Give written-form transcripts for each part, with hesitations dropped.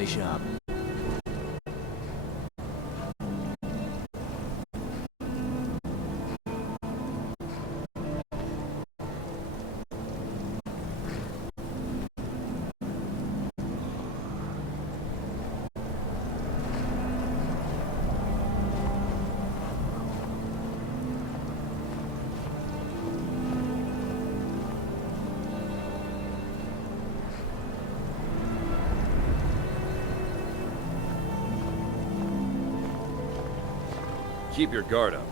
they shop. Keep your guard up.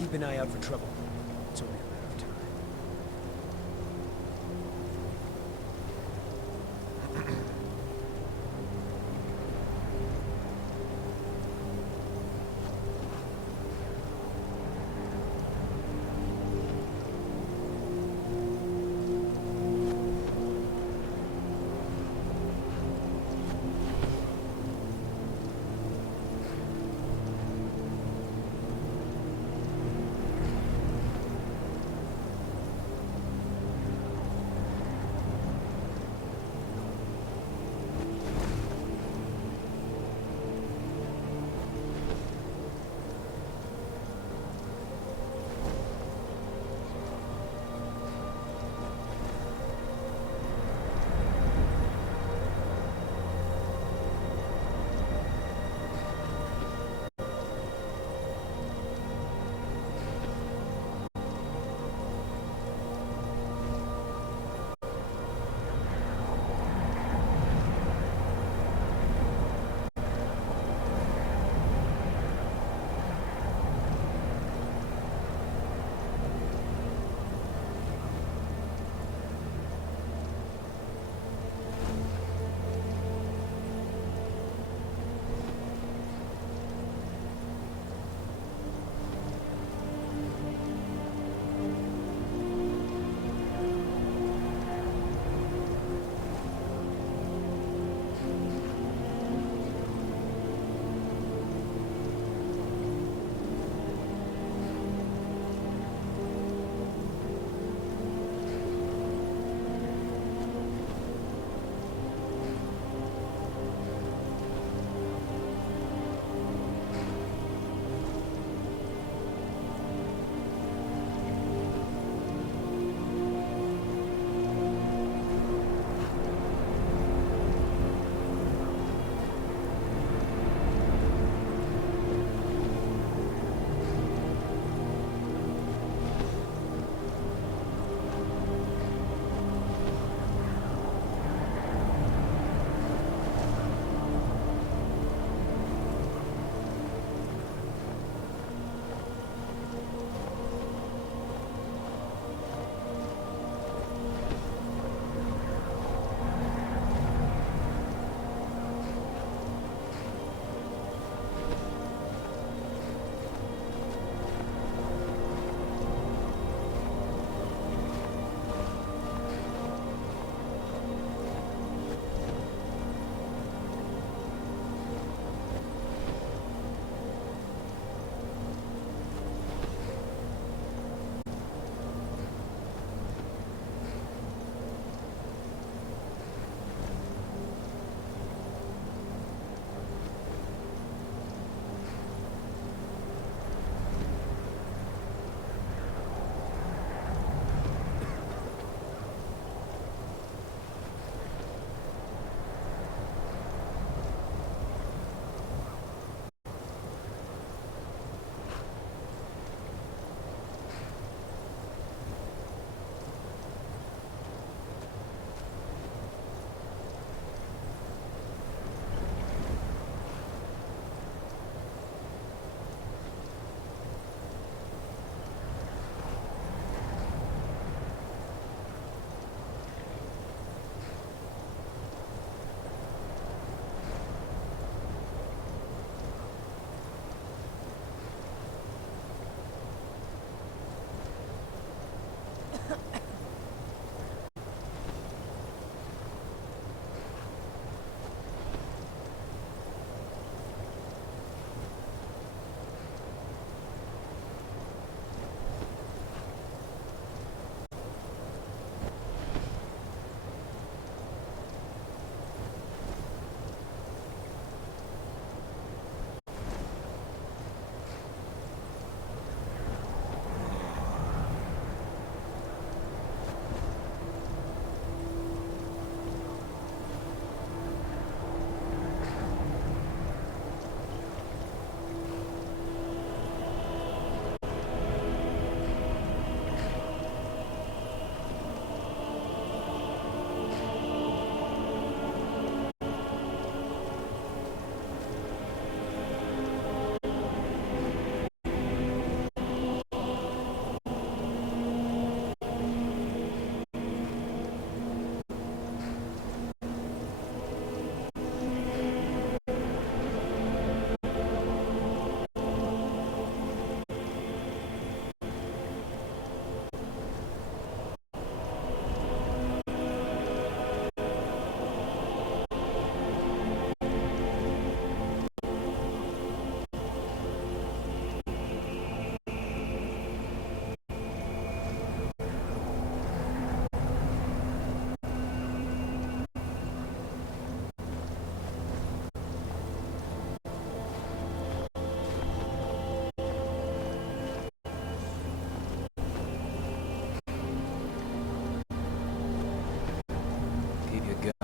Keep an eye out for trouble. It's only a matter of time.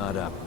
not up.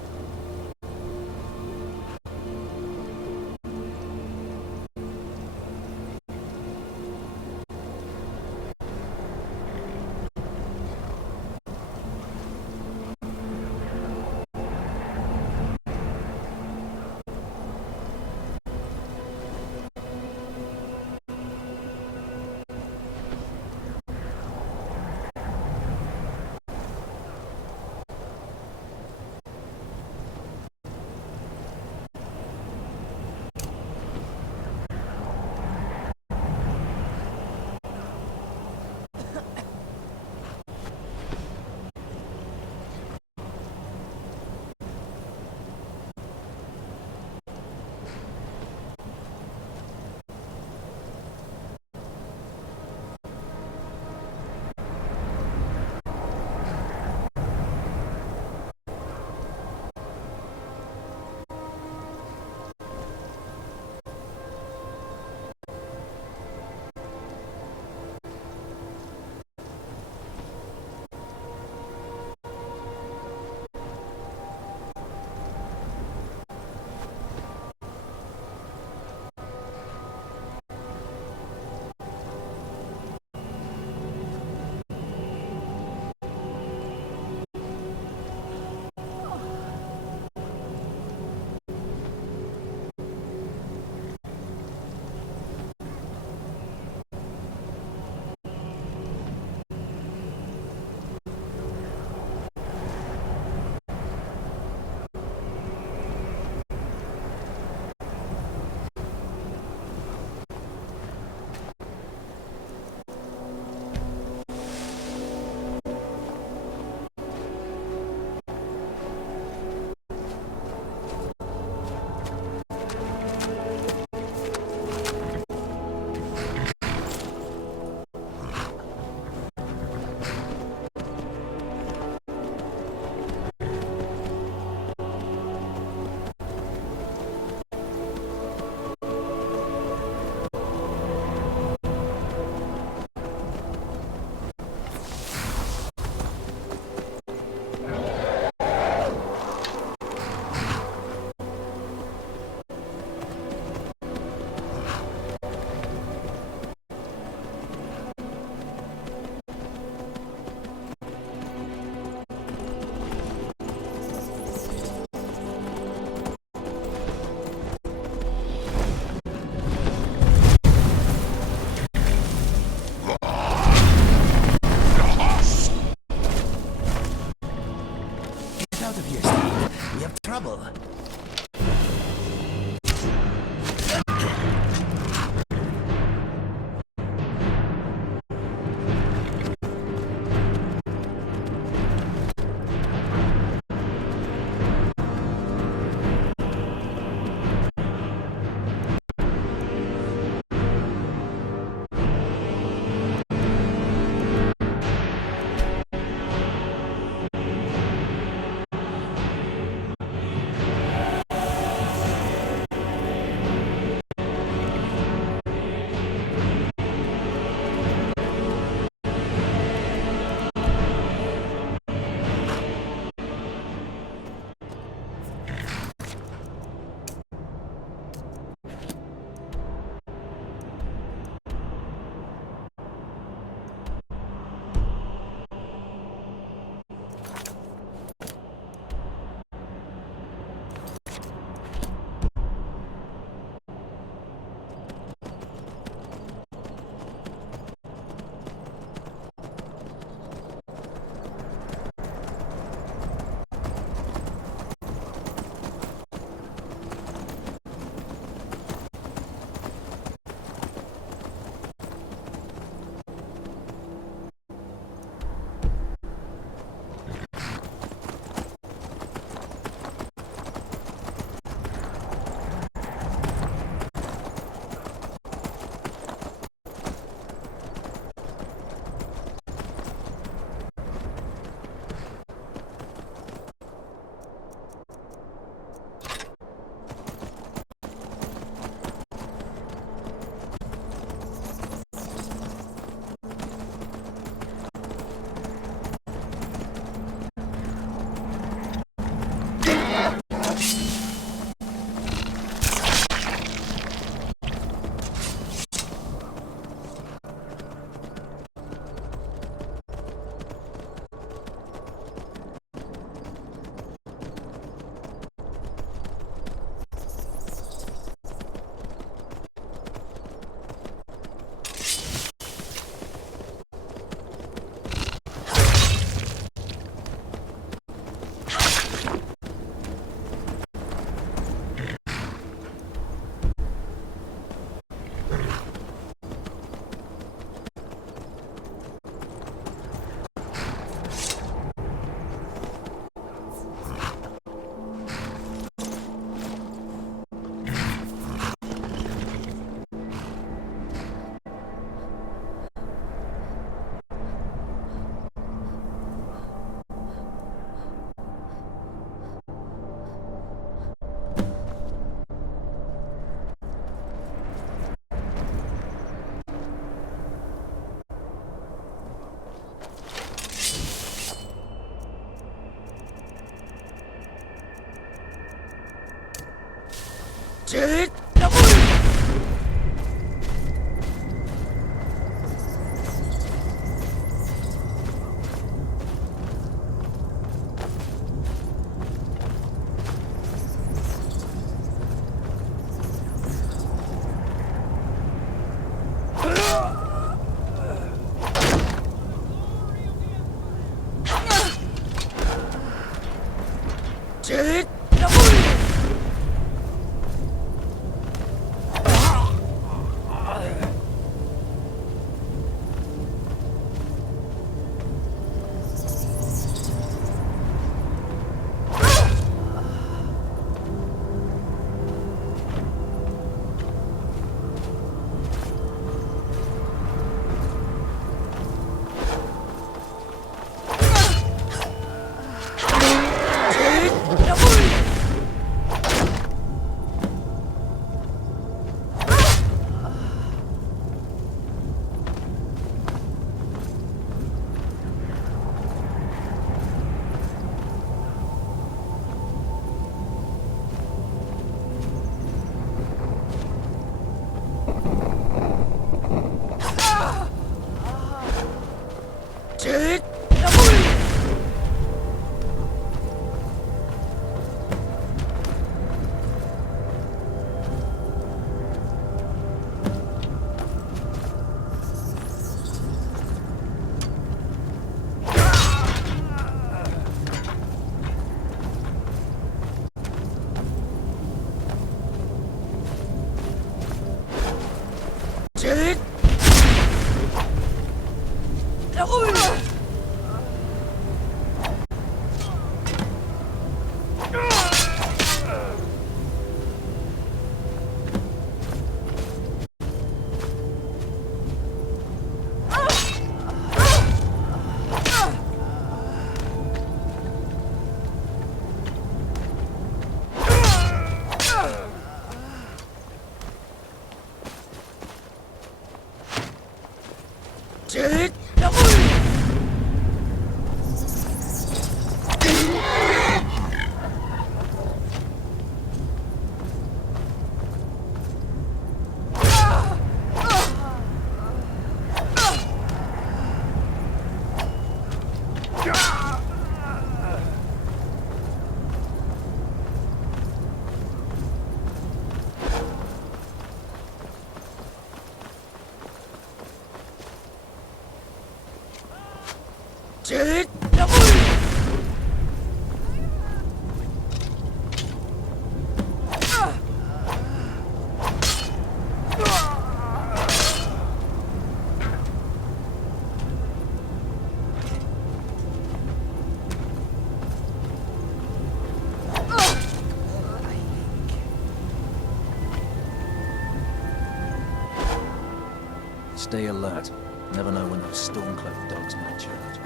Stay alert. Never know when those storm-cloaked dogs might charge.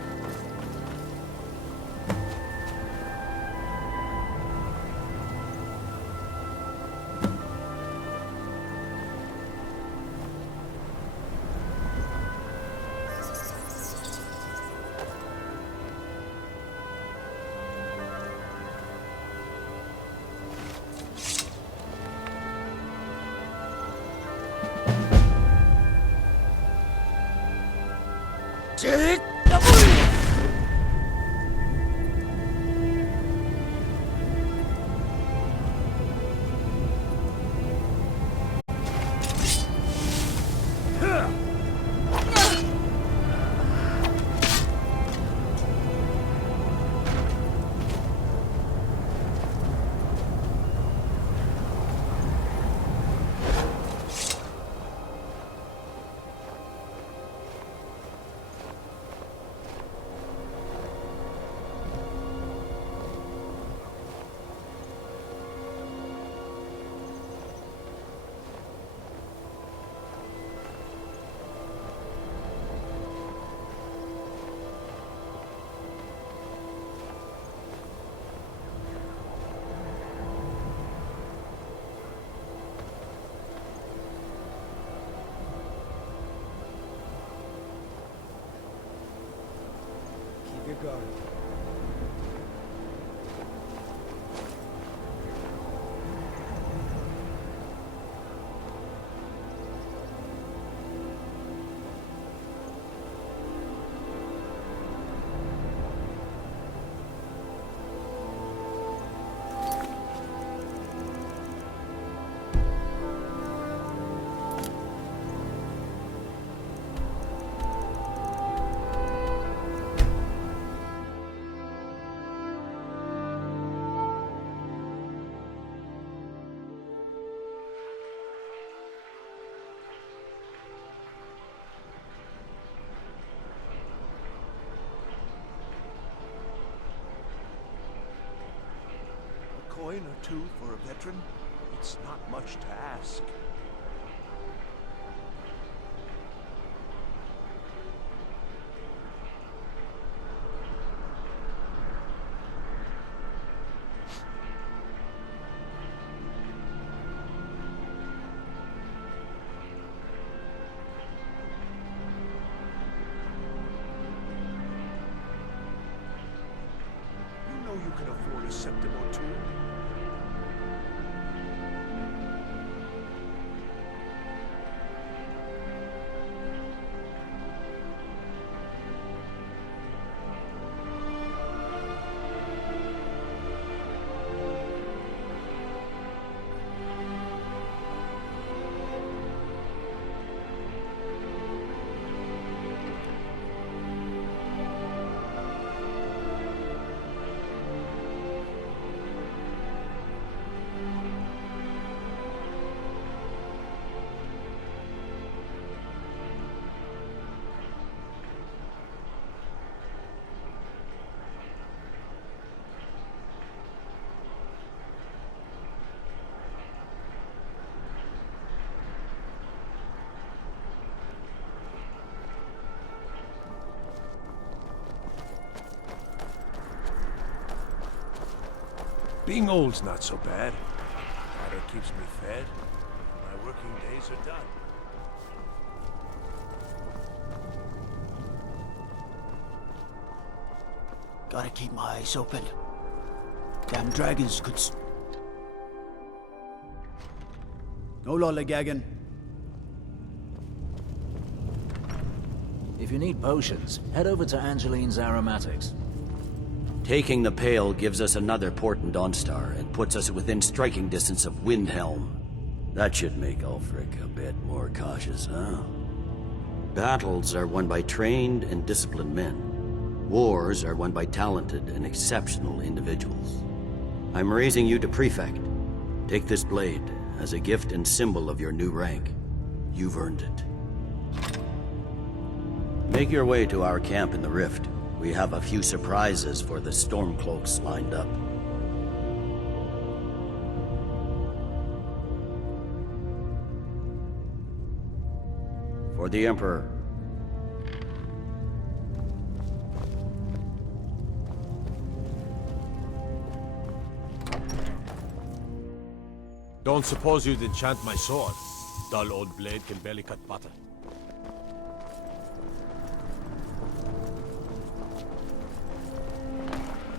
Keep your guard. 2 for a veteran? It's not much to ask. You know you can afford a septim or two. Being old's not so bad. Father keeps me fed. My working days are done. Gotta keep my eyes open. Damn dragons could No lollygagging. If you need potions, head over to Angeline's Aromatics. Taking the Pale gives us another port in Dawnstar and puts us within striking distance of Windhelm. That should make Ulfric a bit more cautious, huh? Battles are won by trained and disciplined men. Wars are won by talented and exceptional individuals. I'm raising you to Prefect. Take this blade as a gift and symbol of your new rank. You've earned it. Make your way to our camp in the Rift. We have a few surprises for the Stormcloaks lined up. For the Emperor. Don't suppose you'd enchant my sword. Dull old blade can barely cut butter.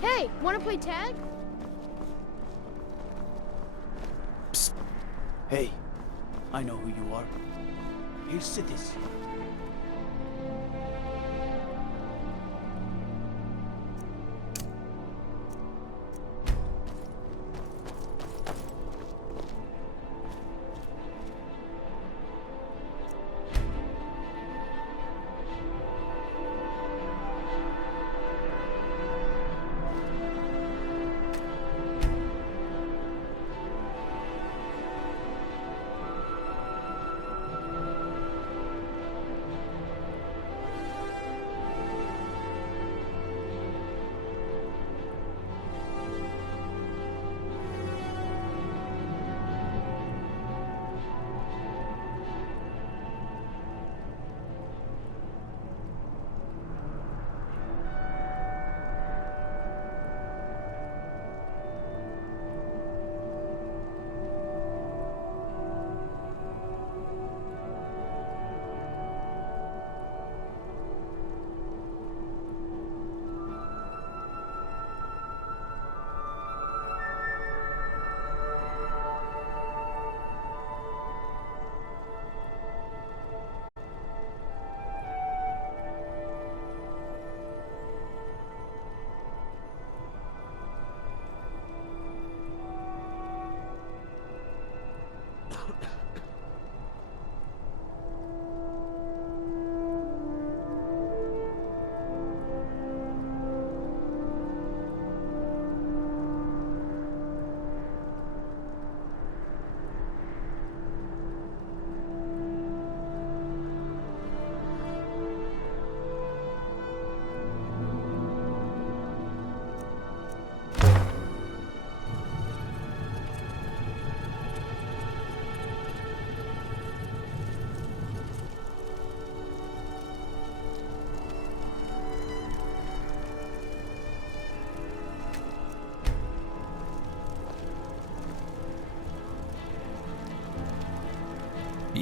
Hey, wanna play tag? Hey, I know who you are. Here's Cities.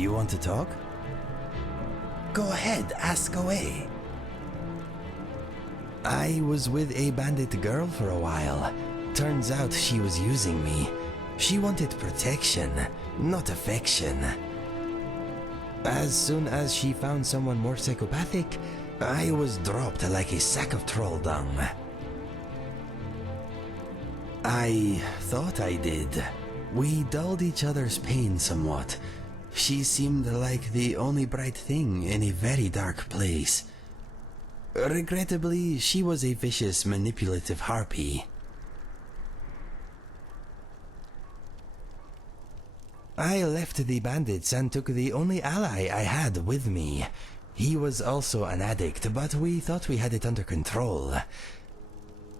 You want to talk? Go ahead, ask away. I was with a bandit girl for a while. Turns out she was using me. She wanted protection, not affection. As soon as she found someone more psychopathic, I was dropped like a sack of troll dung. I thought I did. We dulled each other's pain somewhat. She seemed like the only bright thing in a very dark place. Regrettably, she was a vicious, manipulative harpy. I left the bandits and took the only ally I had with me. He was also an addict, but we thought we had it under control.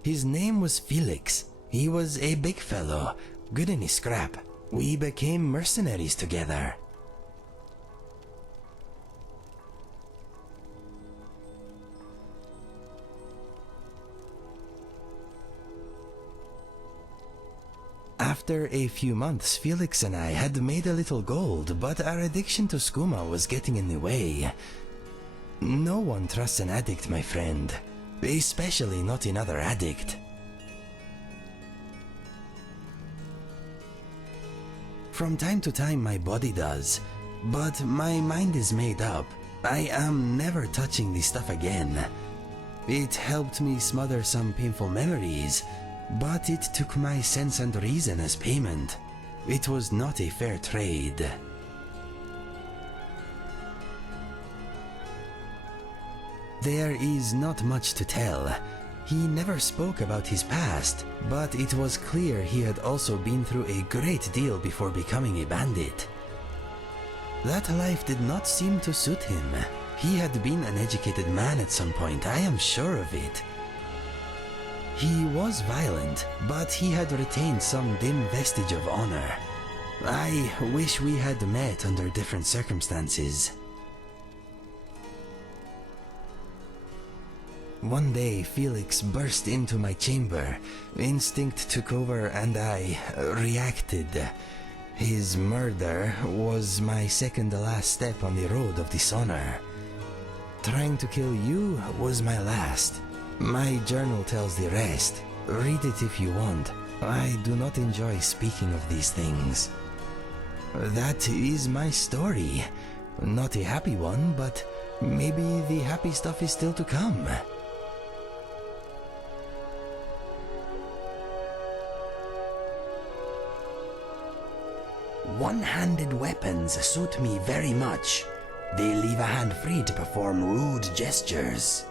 His name was Felix. He was a big fellow, good in his scrap. We became mercenaries together. After a few months, Felix and I had made a little gold, but our addiction to skooma was getting in the way. No one trusts an addict, my friend. Especially not another addict. From time to time my body does, but my mind is made up. I am never touching this stuff again. It helped me smother some painful memories, but it took my sense and reason as payment. It was not a fair trade. There is not much to tell. He never spoke about his past, but it was clear he had also been through a great deal before becoming a bandit. That life did not seem to suit him. He had been an educated man at some point, I am sure of it. He was violent, but he had retained some dim vestige of honor. I wish we had met under different circumstances. One day, Felix burst into my chamber. Instinct took over and I reacted. His murder was my second-to-last step on the road of dishonor. Trying to kill you was my last. My journal tells the rest. Read it if you want. I do not enjoy speaking of these things. That is my story. Not a happy one, but maybe the happy stuff is still to come. One-handed weapons suit me very much. They leave a hand free to perform rude gestures.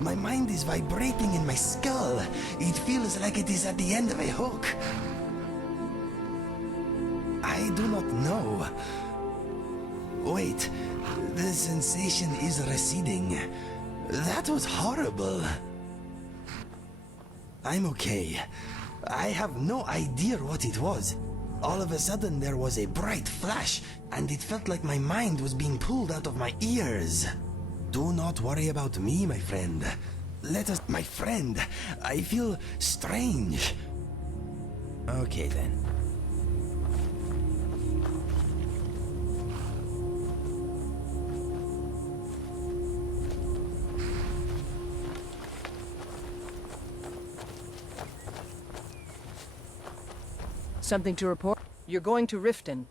My mind is vibrating in my skull. It feels like it is at the end of a hook. I do not know. Wait, the sensation is receding. That was horrible. I'm okay. I have no idea what it was. All of a sudden there was a bright flash, and it felt like my mind was being pulled out of my ears. Do not worry about me, my friend. My friend, I feel strange. Okay then. Something to report? You're going to Riften.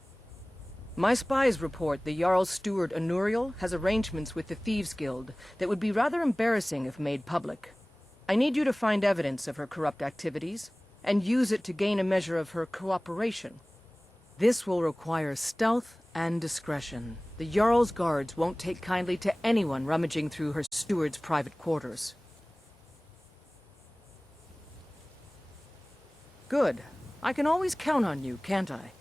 My spies report the Jarl's steward Anuriel has arrangements with the Thieves' Guild that would be rather embarrassing if made public. I need you to find evidence of her corrupt activities, and use it to gain a measure of her cooperation. This will require stealth and discretion. The Jarl's guards won't take kindly to anyone rummaging through her steward's private quarters. Good. I can always count on you, can't I?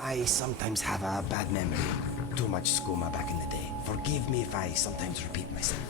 I sometimes have a bad memory. Too much skooma back in the day. Forgive me if I sometimes repeat myself.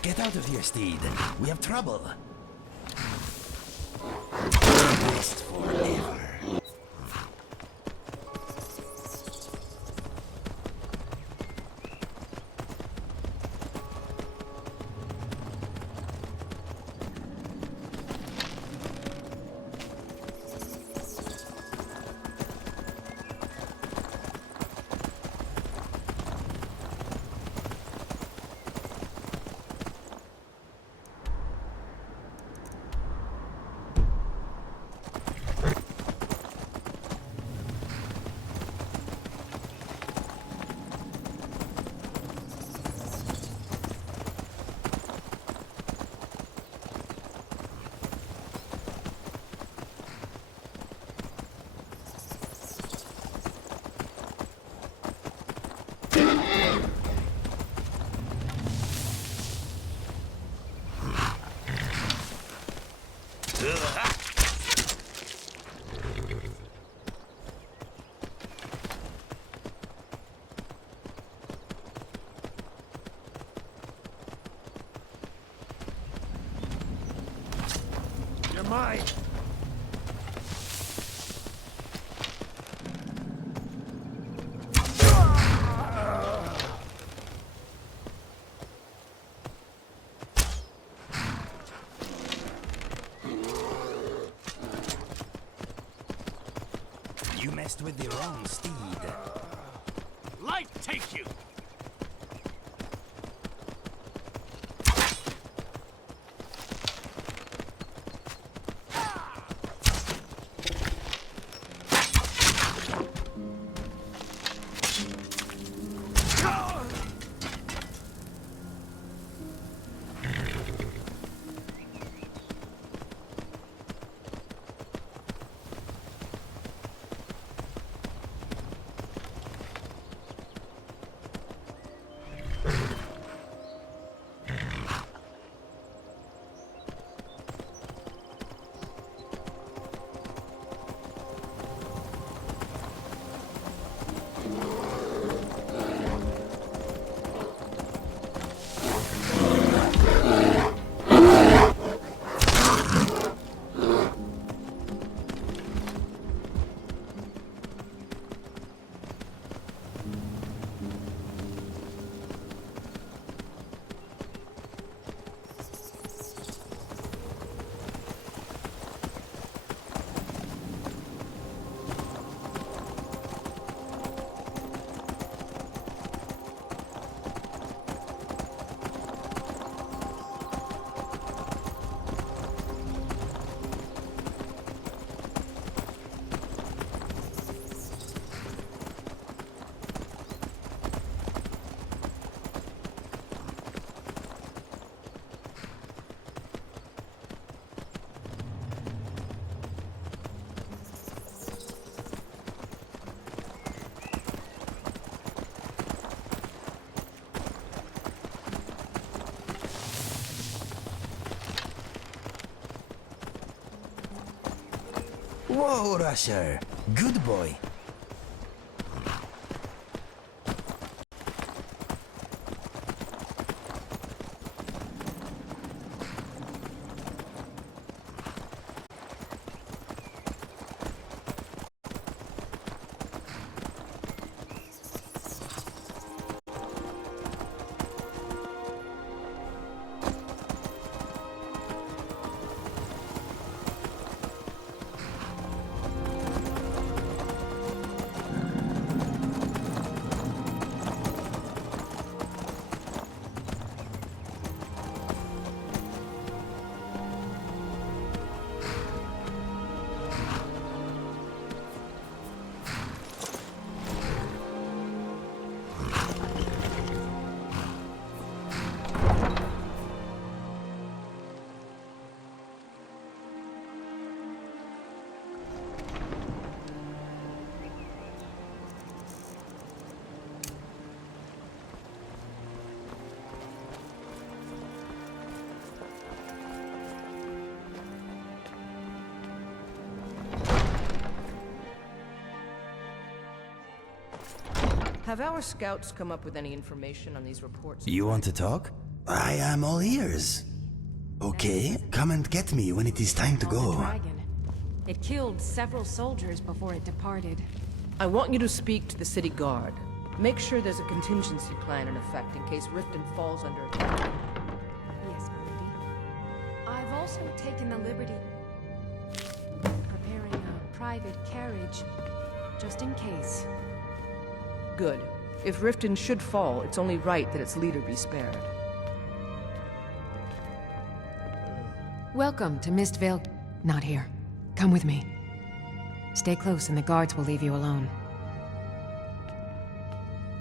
Get out of here, steed. We have trouble. Rest forever. You're mine. You messed with the wrong steed. Light take you! Whoa, Rusher. Good boy. Have our scouts come up with any information on these reports? You want to talk? I am all ears. Okay, come and get me when it is time to On the go. dragon. It killed several soldiers before it departed. I want you to speak to the city guard. Make sure there's a contingency plan in effect in case Riften falls under attack. Yes, my lady. I've also taken the liberty preparing a private carriage, just in case. Good. If Riften should fall, it's only right that its leader be spared. Welcome to Mistvale. Not here. Come with me. Stay close and the guards will leave you alone.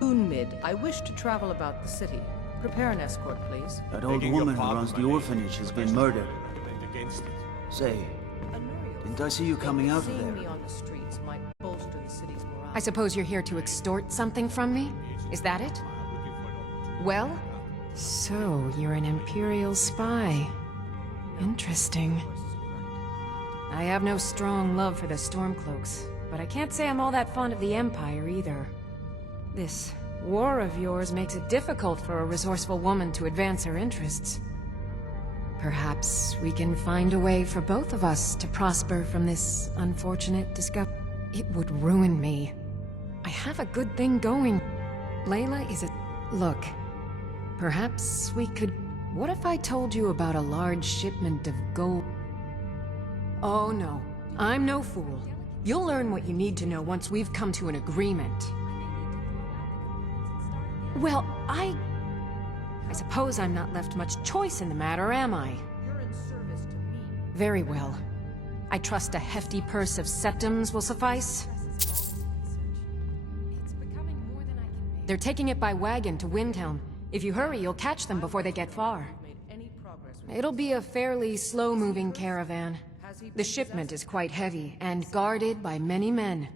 Unmid, I wish to travel about the city. Prepare an escort, please. That old woman who runs the orphanage has been murdered. Say, didn't I see you coming out of Seeing me there? on the streets might bolster the city's morale. I suppose you're here to extort something from me? Is that it? Well, so you're an Imperial spy. Interesting. I have no strong love for the Stormcloaks, but I can't say I'm all that fond of the Empire either. This war of yours makes it difficult for a resourceful woman to advance her interests. Perhaps we can find a way for both of us to prosper from this unfortunate discovery. It would ruin me. I have a good thing going. Layla is a... Look, perhaps we could... What if I told you about a large shipment of gold? Oh no, I'm no fool. You'll learn what you need to know once we've come to an agreement. Well, I suppose I'm not left much choice in the matter, am I? You're in service to me. Very well. I trust a hefty purse of septims will suffice. They're taking it by wagon to Windhelm. If you hurry, you'll catch them before they get far. It'll be a fairly slow-moving caravan. The shipment is quite heavy, and guarded by many men.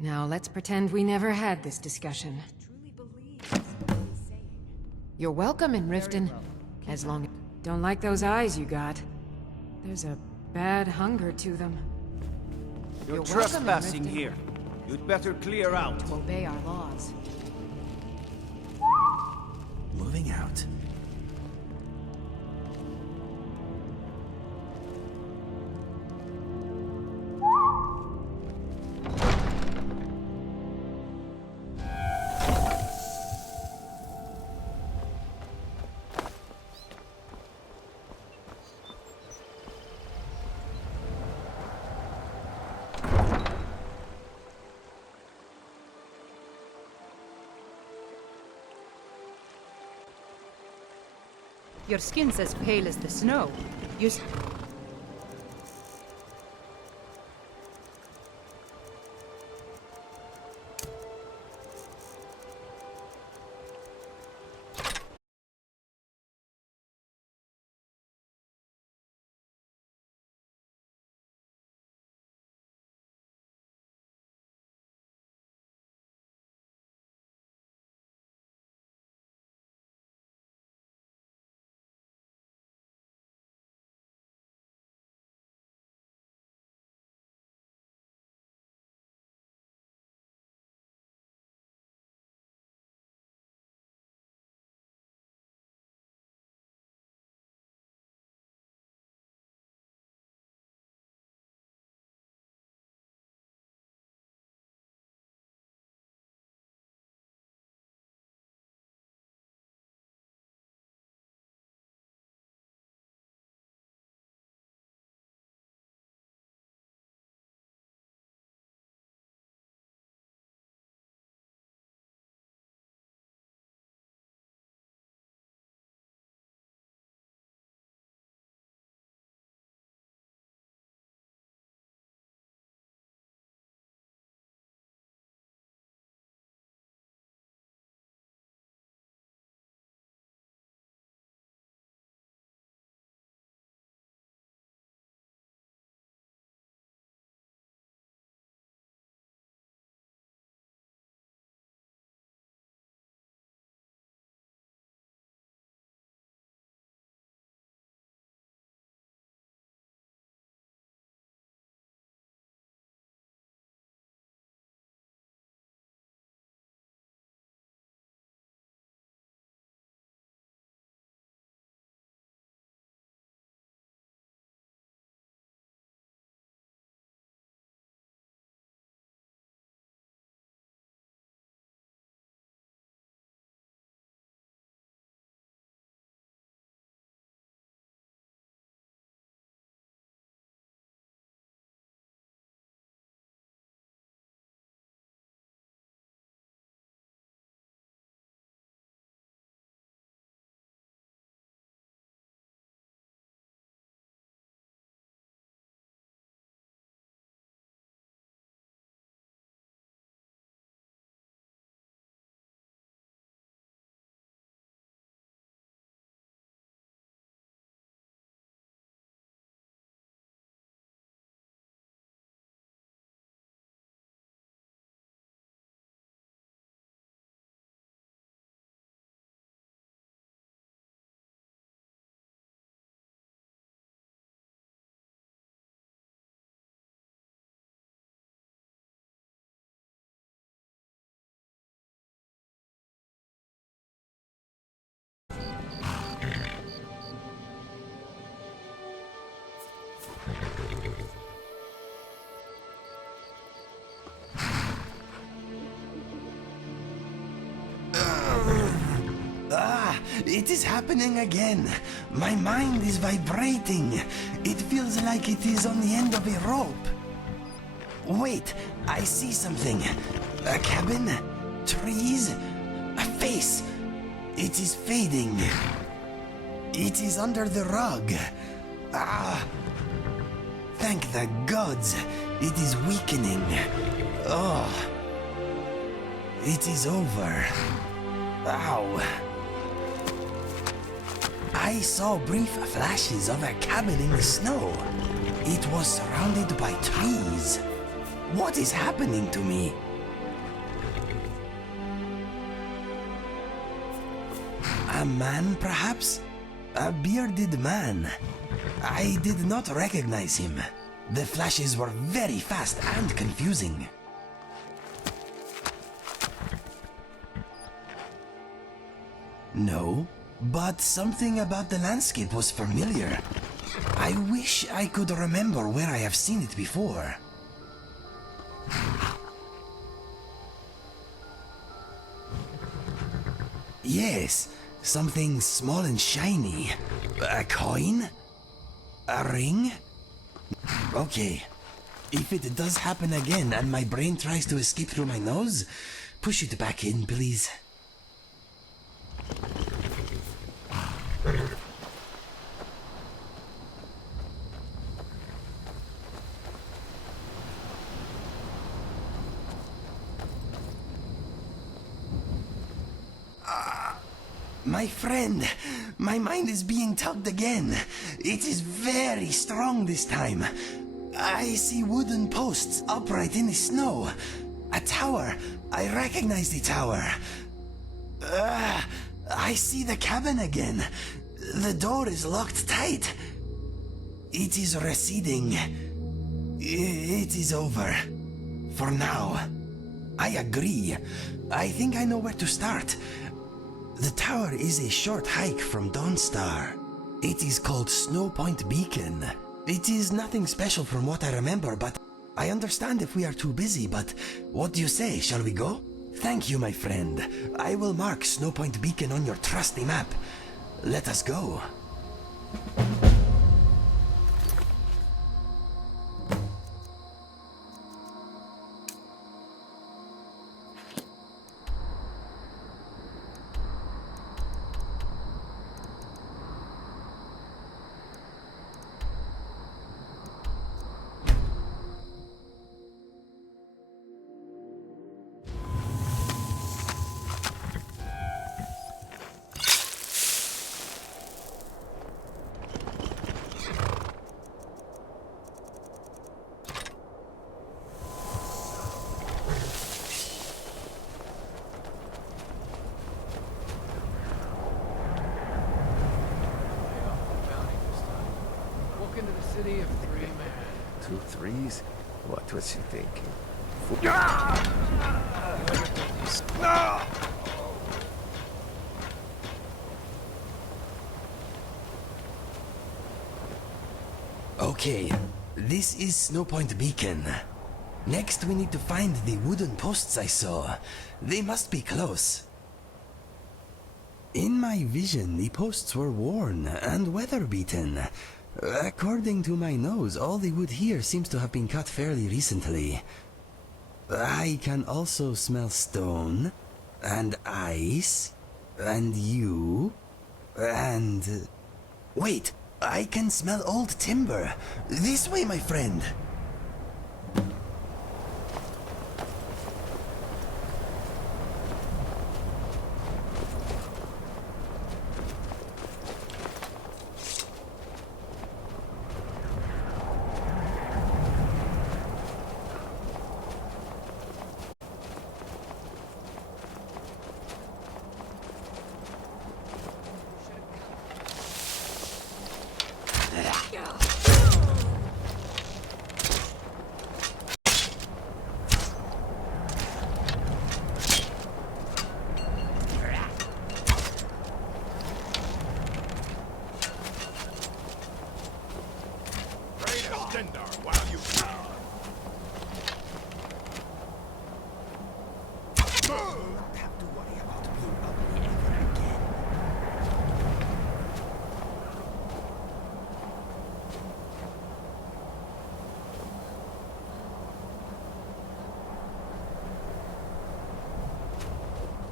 Now let's pretend we never had this discussion. You're welcome in Riften, as long as... Don't like those eyes you got. There's a bad hunger to them. You're welcome in trespassing Riften. here. You'd better clear out. To obey our laws. Moving out. Your skin's as pale as the snow. You... It is happening again. My mind is vibrating. It feels like it is on the end of a rope. Wait, I see something. A cabin? Trees? A face? It is fading. It is under the rug. Ah! Thank the gods. It is weakening. Oh. It is over. Ow. I saw brief flashes of a cabin in the snow. It was surrounded by trees. What is happening to me? A man, perhaps? A bearded man. I did not recognize him. The flashes were very fast and confusing. No, but something about the landscape was familiar. I wish I could remember where I have seen it before. Yes, something small and shiny. A coin? A ring? Okay. If it does happen again and my brain tries to escape through my nose, push it back in, please. My friend, my mind is being tugged again. It is very strong this time. I see wooden posts upright in the snow. A tower. I recognize the tower. I see the cabin again. The door is locked tight. It is receding. It is over. For now. I agree. I think I know where to start. The tower is a short hike from Dawnstar. It is called Snow Point Beacon. It is nothing special from what I remember, but I understand if we are too busy, but what do you say? Shall we go? Thank you, my friend. I will mark Snow Point Beacon on your trusty map. Let us go. City of three men. 2 3s? What was she thinking? Okay, this is Snow Point Beacon. Next we need to find the wooden posts I saw. They must be close. In my vision, the posts were worn and weather-beaten. According to my nose, all the wood here seems to have been cut fairly recently. I can also smell stone, and ice, and you, and... Wait, I can smell old timber. This way, my friend.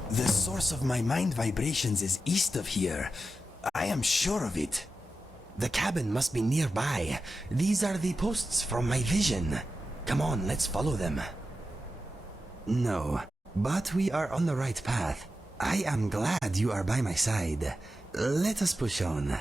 The source of my mind vibrations is east of here. I am sure of it. The cabin must be nearby. These are the posts from my vision. Come on, let's follow them. No, but we are on the right path. I am glad you are by my side. Let us push on.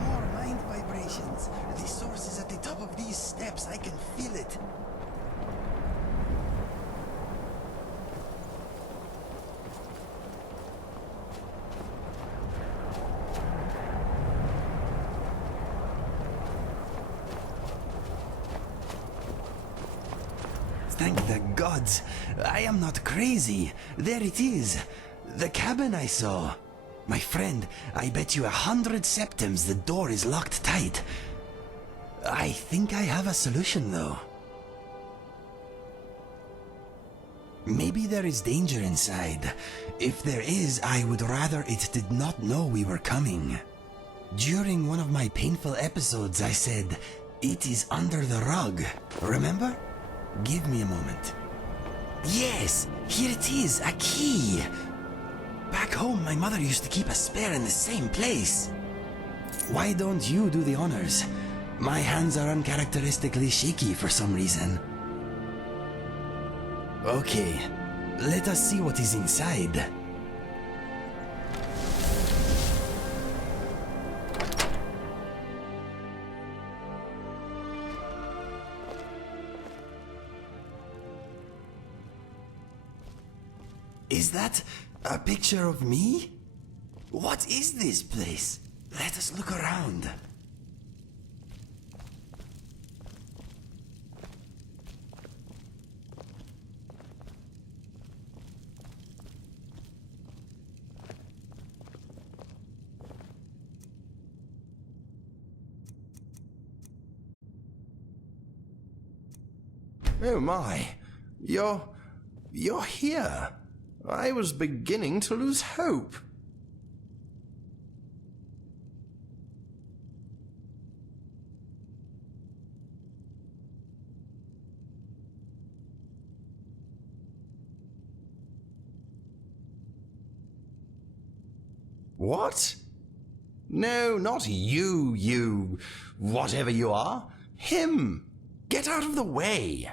More mind vibrations. The source is at the top of these steps. I can feel it. Thank the gods. I am not crazy. There it is. The cabin I saw. My friend, I bet you 100 septims the door is locked tight. I think I have a solution, though. Maybe there is danger inside. If there is, I would rather it did not know we were coming. During one of my painful episodes, I said, "It is under the rug." Remember? Give me a moment. Yes, here it is, a key. Back home, my mother used to keep a spare in the same place. Why don't you do the honors? My hands are uncharacteristically shaky for some reason. Okay, let us see what is inside. Is that a picture of me? What is this place? Let us look around. Oh my, you're here. I was beginning to lose hope. What? No, not you, whatever you are. Him. Get out of the way.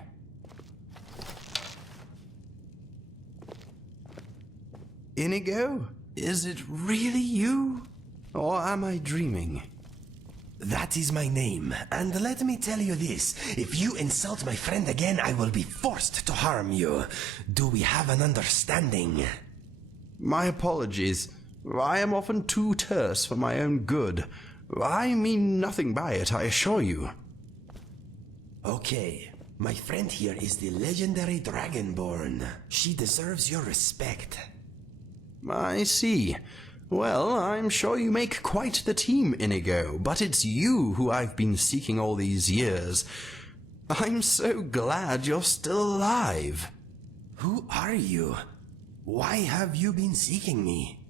Inigo, is it really you? Or am I dreaming? That is my name, and let me tell you this. If you insult my friend again, I will be forced to harm you. Do we have an understanding? My apologies. I am often too terse for my own good. I mean nothing by it, I assure you. Okay, my friend here is the legendary Dragonborn. She deserves your respect. I see. Well, I'm sure you make quite the team, Inigo, but it's you who I've been seeking all these years. I'm so glad you're still alive. Who are you? Why have you been seeking me?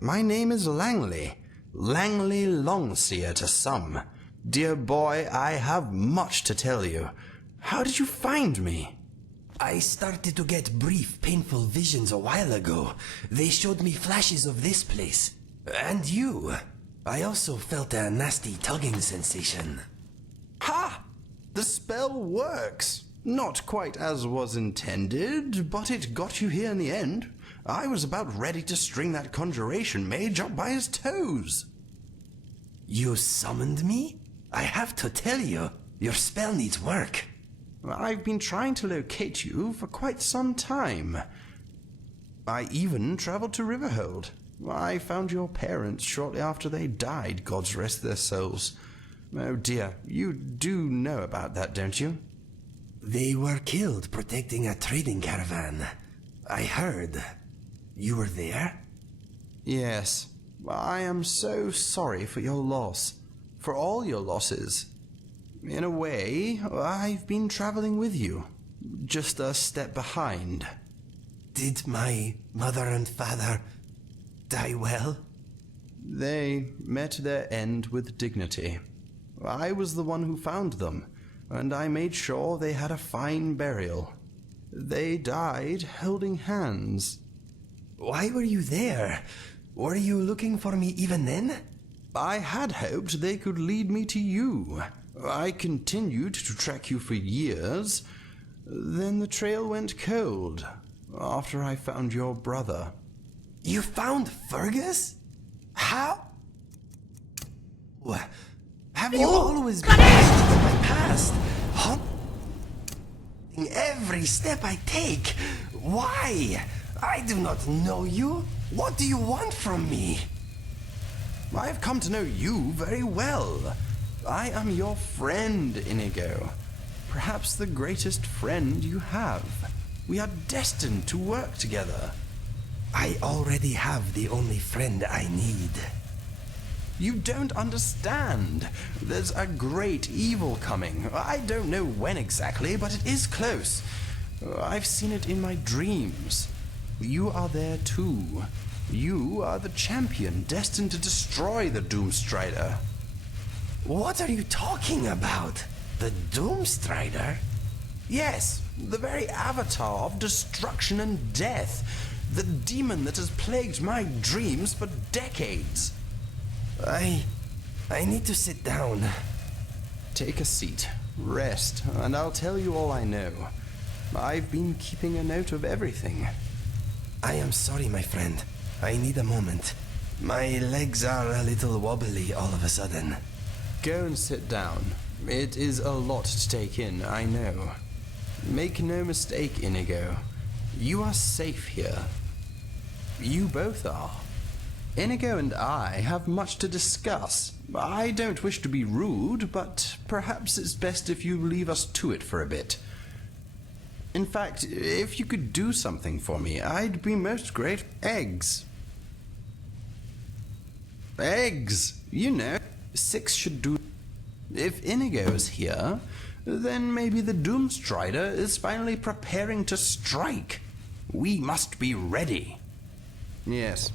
My name is Langley. Langley Longseer to some. Dear boy, I have much to tell you. How did you find me? I started to get brief, painful visions a while ago. They showed me flashes of this place. And you. I also felt a nasty tugging sensation. Ha! The spell works. Not quite as was intended, but it got you here in the end. I was about ready to string that conjuration mage up by his toes. You summoned me? I have to tell you, your spell needs work. I've been trying to locate you for quite some time. I even traveled to Riverhold. I found your parents shortly after they died, gods rest their souls. Oh dear, you do know about that, don't you? They were killed protecting a trading caravan. I heard. You were there? Yes. I am so sorry for your loss. For all your losses. In a way, I've been traveling with you. Just a step behind. Did my mother and father die well? They met their end with dignity. I was the one who found them, and I made sure they had a fine burial. They died holding hands. Why were you there? Were you looking for me even then? I had hoped they could lead me to you. I continued to track you for years. Then the trail went cold after I found your brother. You found Fergus? How? Have you always been interested in my past? In every step I take. Why? I do not know you. What do you want from me? I have come to know you very well. I am your friend, Inigo. Perhaps the greatest friend you have. We are destined to work together. I already have the only friend I need. You don't understand. There's a great evil coming. I don't know when exactly, but it is close. I've seen it in my dreams. You are there too. You are the champion destined to destroy the Doomstrider. What are you talking about? The Doomstrider? Yes, the very avatar of destruction and death. The demon that has plagued my dreams for decades. I need to sit down. Take a seat, rest, and I'll tell you all I know. I've been keeping a note of everything. I am sorry, my friend. I need a moment. My legs are a little wobbly all of a sudden. Go and sit down. It is a lot to take in, I know. Make no mistake, Inigo. You are safe here. You both are. Inigo and I have much to discuss. I don't wish to be rude, but perhaps it's best if you leave us to it for a bit. In fact, if you could do something for me, I'd be most grateful. Eggs. Eggs, you know. 6 should do. If Inigo is here, then maybe the Doomstrider is finally preparing to strike. We must be ready. Yes,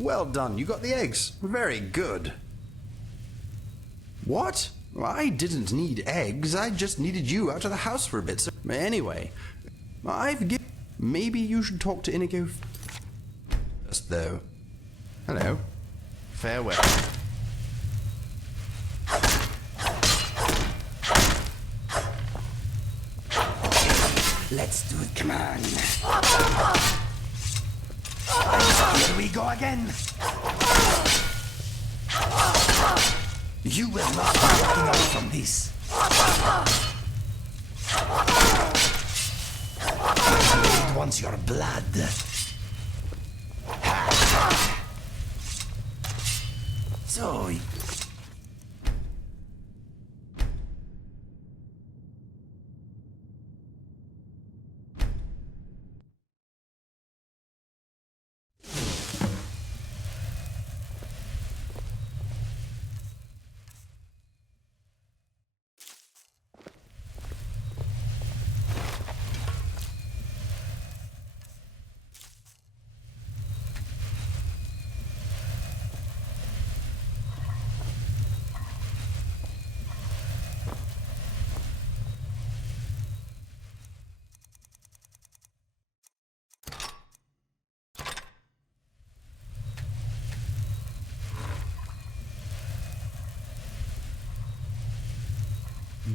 well done, you got the eggs. Very good. What? I didn't need eggs, I just needed you out of the house for a bit. So anyway, maybe you should talk to Inigo first, though. Hello. Farewell. Let's do it, come on. Here we go again. You will not be walking out from this. It wants your blood. So,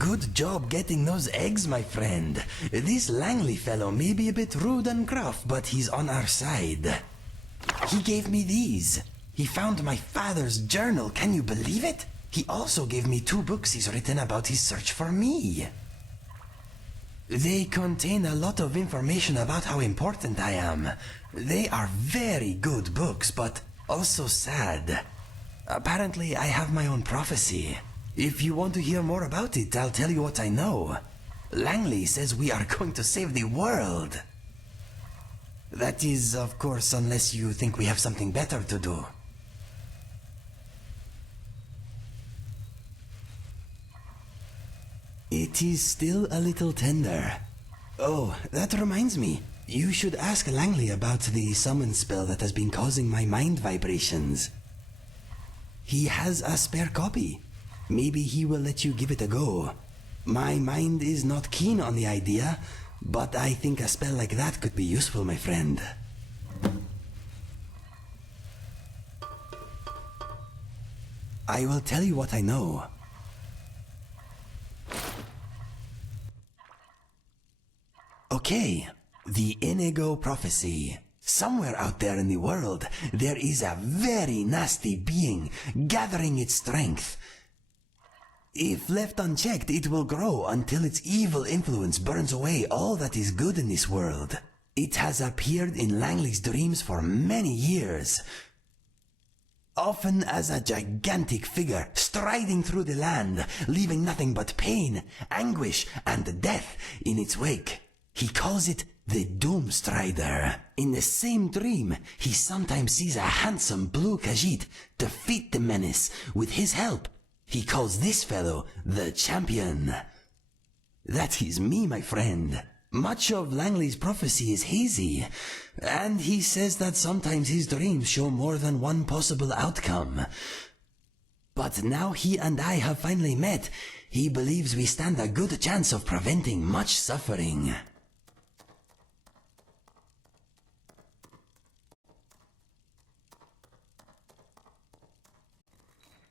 Good job getting those eggs, my friend. This Langley fellow may be a bit rude and gruff, but he's on our side. He gave me these. He found my father's journal, can you believe it? He also gave me 2 books he's written about his search for me. They contain a lot of information about how important I am. They are very good books, but also sad. Apparently, I have my own prophecy. If you want to hear more about it, I'll tell you what I know. Langley says we are going to save the world. That is, of course, unless you think we have something better to do. It is still a little tender. Oh, that reminds me. You should ask Langley about the summon spell that has been causing my mind vibrations. He has a spare copy. Maybe he will let you give it a go. My mind is not keen on the idea, but I think a spell like that could be useful, my friend. I will tell you what I know. Okay, the Inigo Prophecy. Somewhere out there in the world, there is a very nasty being gathering its strength. If left unchecked, it will grow until its evil influence burns away all that is good in this world. It has appeared in Langley's dreams for many years, often as a gigantic figure striding through the land, leaving nothing but pain, anguish, and death in its wake. He calls it the Doomstrider. In the same dream, he sometimes sees a handsome blue Khajiit defeat the menace with his help. He calls this fellow the Champion. That is me, my friend. Much of Langley's prophecy is hazy, and he says that sometimes his dreams show more than one possible outcome. But now he and I have finally met, he believes we stand a good chance of preventing much suffering.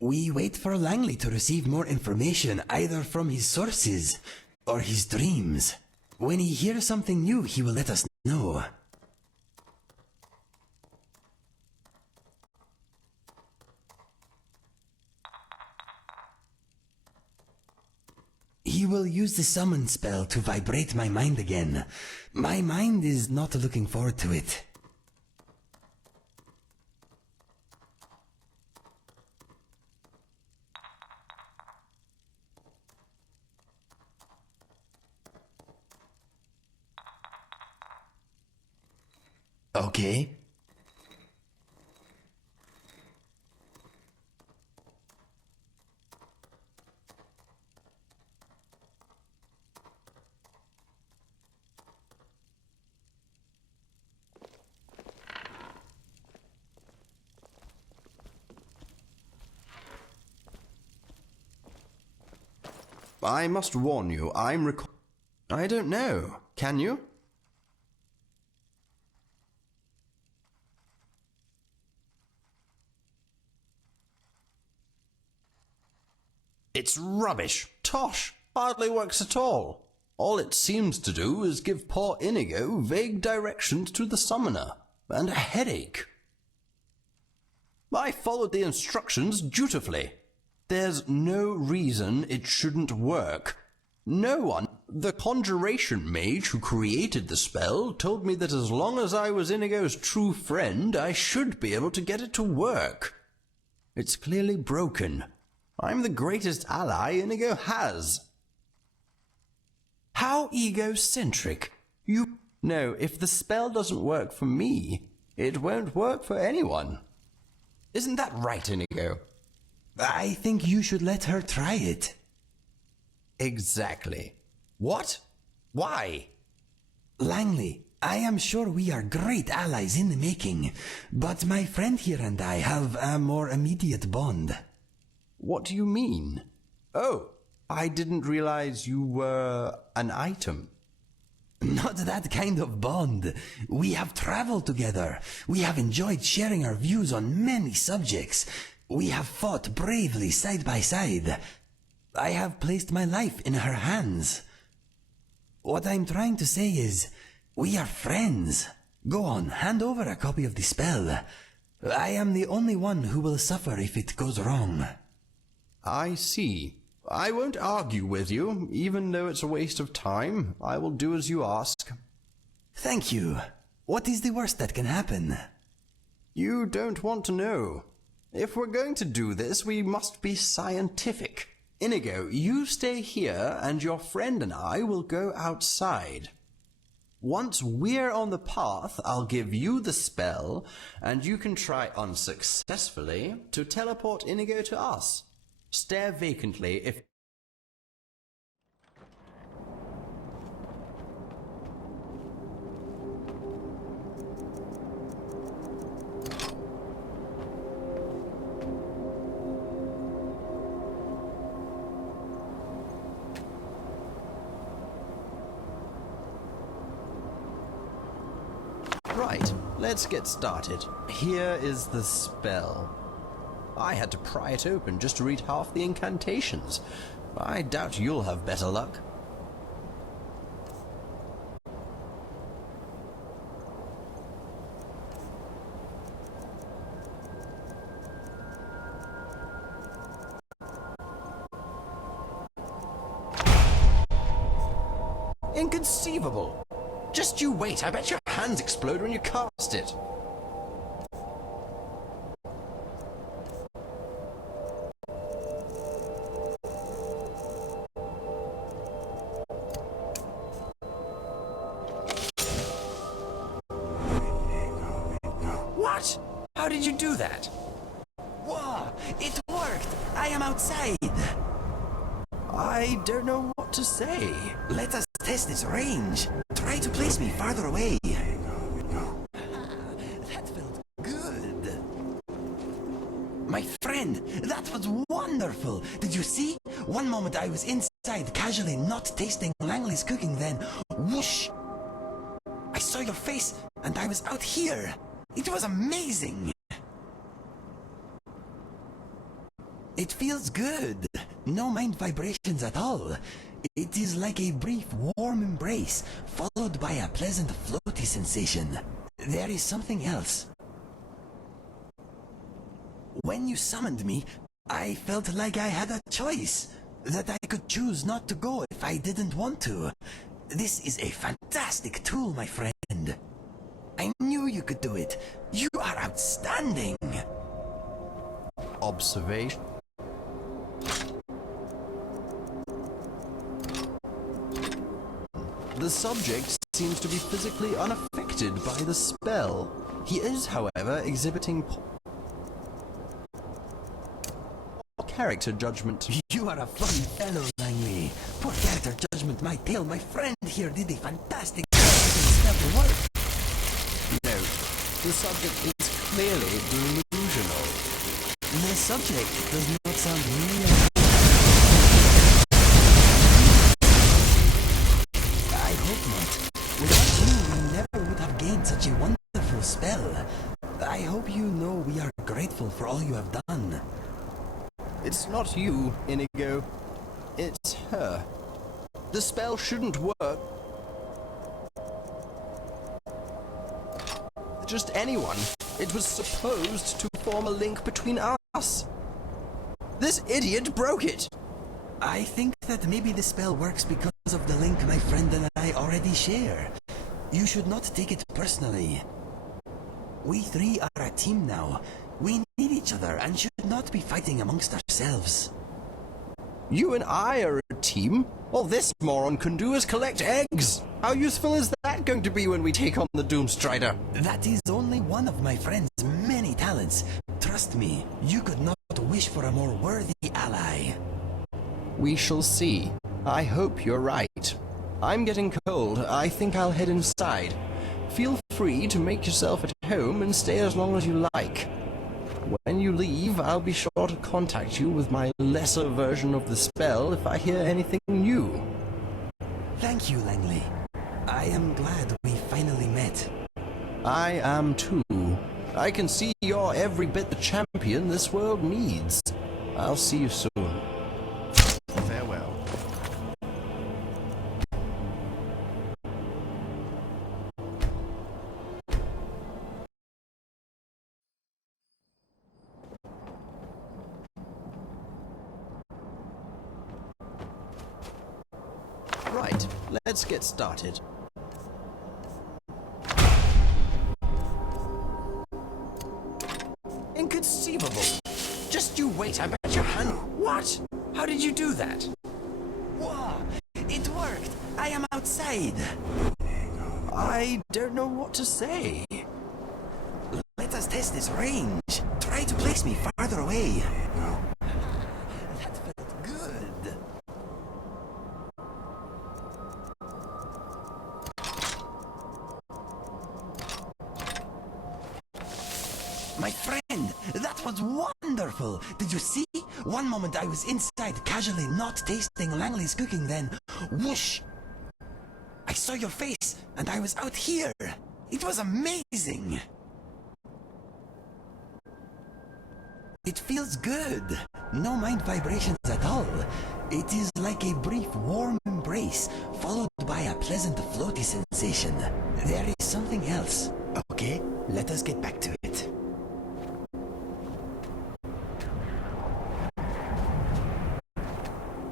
We wait for Langley to receive more information either from his sources or his dreams. When he hears something new, he will let us know. He will use the summon spell to vibrate my mind again. My mind is not looking forward to it. Okay. I must warn you, I don't know. Can you? It's rubbish. Tosh. Hardly works at all. All it seems to do is give poor Inigo vague directions to the summoner, and a headache. I followed the instructions dutifully. There's no reason it shouldn't work. No one, the conjuration mage who created the spell, told me that as long as I was Inigo's true friend, I should be able to get it to work. It's clearly broken. I'm the greatest ally Inigo has. How egocentric. No, if the spell doesn't work for me, it won't work for anyone. Isn't that right, Inigo? I think you should let her try it. Exactly. What? Why? Langley, I am sure we are great allies in the making, but my friend here and I have a more immediate bond. What do you mean? Oh, I didn't realize you were an item. Not that kind of bond. We have traveled together. We have enjoyed sharing our views on many subjects. We have fought bravely side by side. I have placed my life in her hands. What I'm trying to say is, we are friends. Go on, hand over a copy of the spell. I am the only one who will suffer if it goes wrong. I see. I won't argue with you, even though it's a waste of time. I will do as you ask. Thank you. What is the worst that can happen? You don't want to know. If we're going to do this, we must be scientific. Inigo, you stay here, and your friend and I will go outside. Once we're on the path, I'll give you the spell, and you can try unsuccessfully to teleport Inigo to us. Stare vacantly if... Right, let's get started. Here is the spell. I had to pry it open just to read half the incantations. I doubt you'll have better luck. Inconceivable! Just you wait, I bet your hands explode when you cast it. What? How did you do that? Whoa! It worked! I am outside! I don't know what to say. Let us test its range. Try to place me farther away. That felt good. My friend, that was wonderful. Did you see? One moment I was inside, casually not tasting Langley's cooking, then whoosh! I saw your face, and I was out here. It was amazing. It feels good. No mind vibrations at all. It is like a brief warm embrace, followed by a pleasant floaty sensation. There is something else. When you summoned me, I felt like I had a choice. That I could choose not to go if I didn't want to. This is a fantastic tool, my friend. I knew you could do it. You are outstanding. Observation. The subject seems to be physically unaffected by the spell. He is, however, exhibiting poor character judgment. You are a funny fellow, Langley. Poor character judgment, my tale. My friend here did a fantastic work. No, the subject is clearly delusional. The subject does not sound real. I hope not. Without you, we never would have gained such a wonderful spell. I hope you know we are grateful for all you have done. It's not you, Inigo. It's her. The spell shouldn't work. Just anyone. It was supposed to form a link between us. This idiot broke it. I think that maybe the spell works because of the link my friend and I already share. You should not take it personally. We three are a team now. We need each other and should not be fighting amongst ourselves. You and I are a team? All this moron can do is collect eggs. How useful is that going to be when we take on the Doomstrider? That is only one of my friend's many talents. Trust me, you could not wish for a more worthy ally. We shall see. I hope you're right. I'm getting cold. I think I'll head inside. Feel free to make yourself at home and stay as long as you like. When you leave, I'll be sure to contact you with my lesser version of the spell if I hear anything new. Thank you, Langley. I am glad we finally met. I am too. I can see you're every bit the champion this world needs. I'll see you soon. Right, let's get started. Inconceivable! Just you wait, I bet your hand... What? How did you do that? Whoa! It worked! I am outside! I don't know what to say. Let us test this range. Try to place me farther away. That felt good. My friend, that was wonderful! Did you see? One moment I was inside, casually not tasting Langley's cooking, then whoosh! I saw your face, and I was out here! It was amazing! It feels good. No mind vibrations at all. It is like a brief warm embrace, followed by a pleasant floaty sensation. There is something else. Okay, let us get back to it.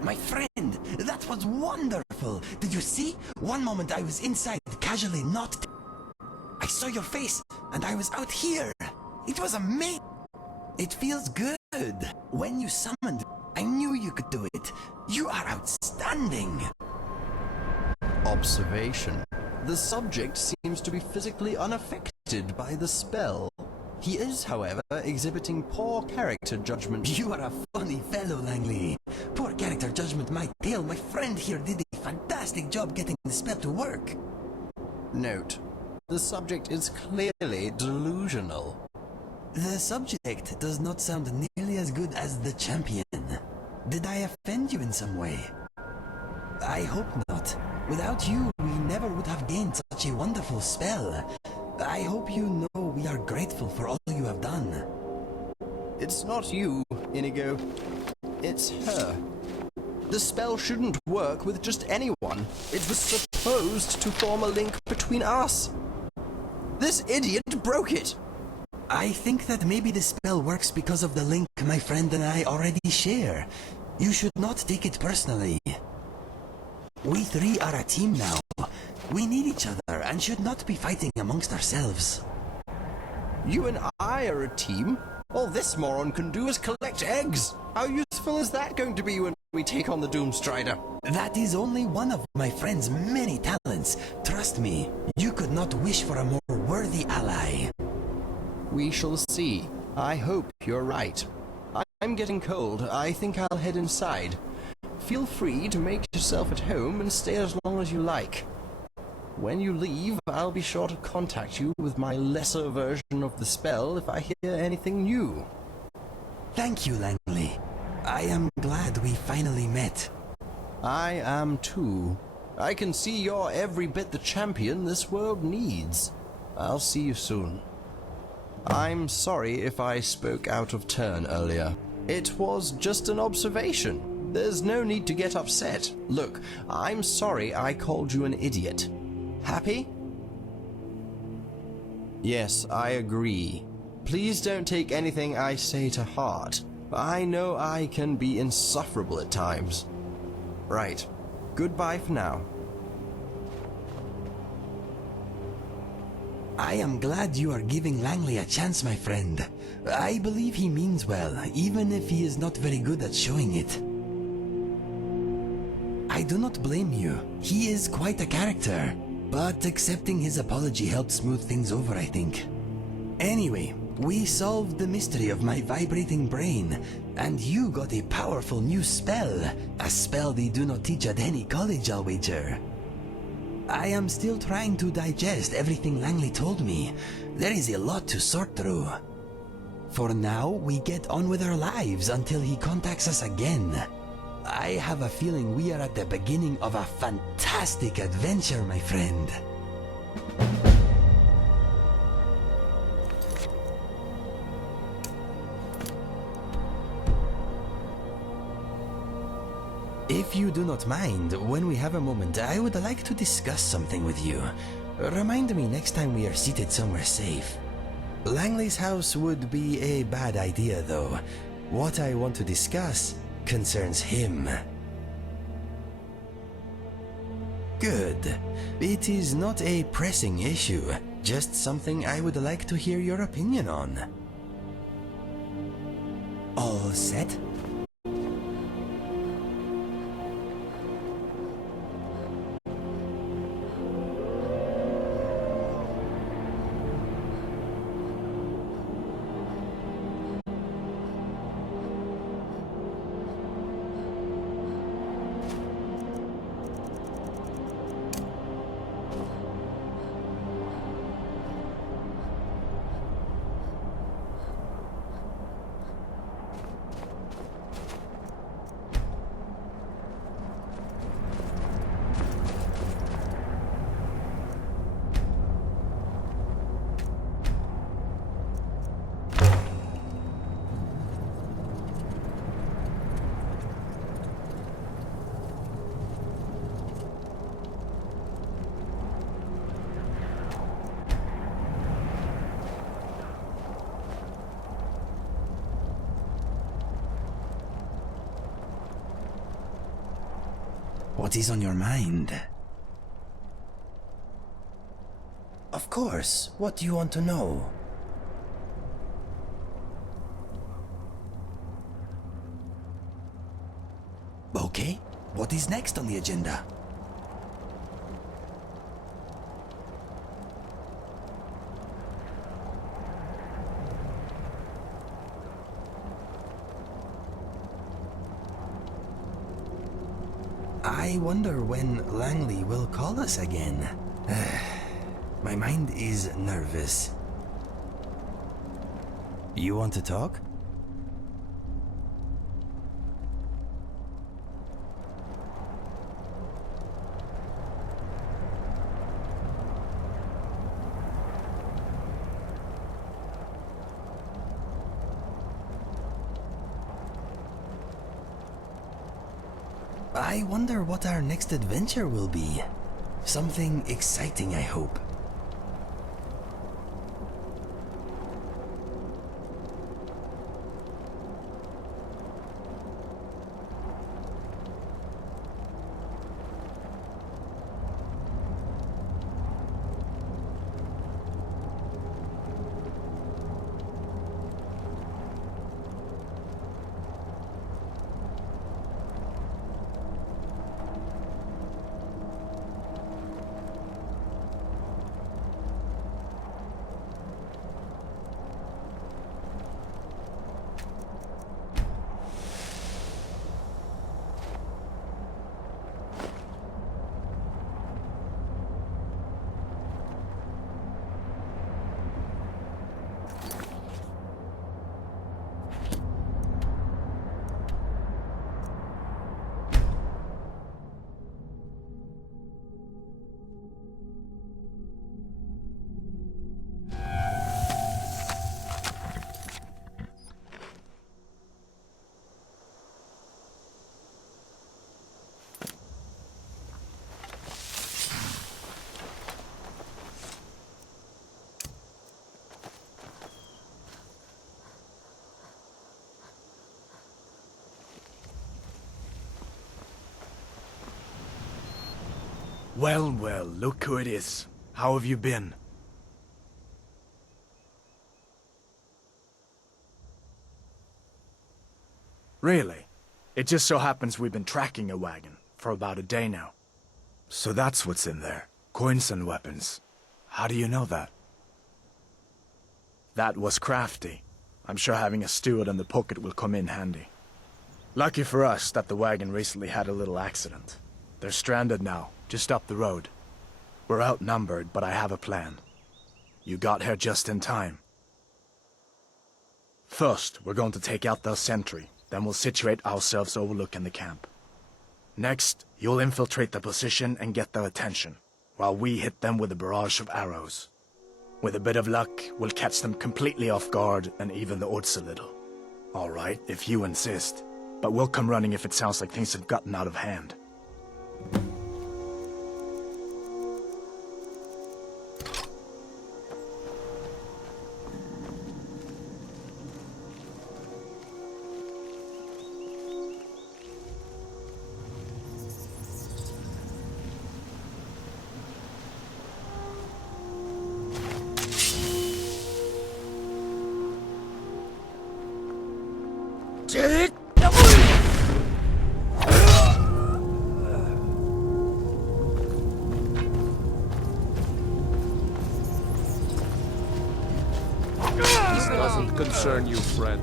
My friend, that was wonderful! Did you see? One moment I was inside, casually not... I saw your face, and I was out here! It was amazing! It feels good! When you summoned, I knew you could do it! You are outstanding! Observation. The subject seems to be physically unaffected by the spell. He is, however, exhibiting poor character judgment. You are a funny fellow, Langley. Poor character judgment might tell. My friend here did a fantastic job getting the spell to work. Note, the subject is clearly delusional. The subject does not sound nearly as good as the champion. Did I offend you in some way? I hope not. Without you, we never would have gained such a wonderful spell. I hope you know we are grateful for all you have done. It's not you, Inigo. It's her. The spell shouldn't work with just anyone. It was supposed to form a link between us. This idiot broke it. I think that maybe the spell works because of the link my friend and I already share. You should not take it personally. We three are a team now. We need each other and should not be fighting amongst ourselves. You and I are a team? All this moron can do is collect eggs. How useful is that going to be when we take on the Doomstrider? That is only one of my friend's many talents. Trust me, you could not wish for a more worthy ally. We shall see. I hope you're right. I'm getting cold. I think I'll head inside. Feel free to make yourself at home and stay as long as you like. When you leave, I'll be sure to contact you with my lesser version of the spell if I hear anything new. Thank you, Langley. I am glad we finally met. I am too. I can see you're every bit the champion this world needs. I'll see you soon. I'm sorry if I spoke out of turn earlier. It was just an observation. There's no need to get upset. Look, I'm sorry I called you an idiot. Happy? Yes, I agree. Please don't take anything I say to heart. I know I can be insufferable at times. Right. Goodbye for now. I am glad you are giving Langley a chance, my friend. I believe he means well, even if he is not very good at showing it. I do not blame you. He is quite a character. But accepting his apology helped smooth things over, I think. Anyway, we solved the mystery of my vibrating brain, and you got a powerful new spell. A spell they do not teach at any college, I'll wager. I am still trying to digest everything Langley told me. There is a lot to sort through. For now, we get on with our lives until he contacts us again. I have a feeling we are at the beginning of a fantastic adventure, my friend. If you do not mind, when we have a moment, I would like to discuss something with you. Remind me next time we are seated somewhere safe. Langley's house would be a bad idea, though. What I want to discuss concerns him. Good. It is not a pressing issue, just something I would like to hear your opinion on. All set? What is on your mind? Of course. What do you want to know? Okay. What is next on the agenda? I wonder when Langley will call us again. My mind is nervous. You want to talk? I wonder what our next adventure will be. Something exciting, I hope. Well, well, look who it is. How have you been? Really? It just so happens we've been tracking a wagon for about a day now. So that's what's in there. Coins and weapons. How do you know that? That was crafty. I'm sure having a steward in the pocket will come in handy. Lucky for us that the wagon recently had a little accident. They're stranded now, just up the road. We're outnumbered, but I have a plan. You got here just in time. First, we're going to take out their sentry, then we'll situate ourselves overlooking the camp. Next, you'll infiltrate the position and get their attention, while we hit them with a barrage of arrows. With a bit of luck, we'll catch them completely off guard and even the odds a little. All right, if you insist. But we'll come running if it sounds like things have gotten out of hand. This doesn't concern you, friend.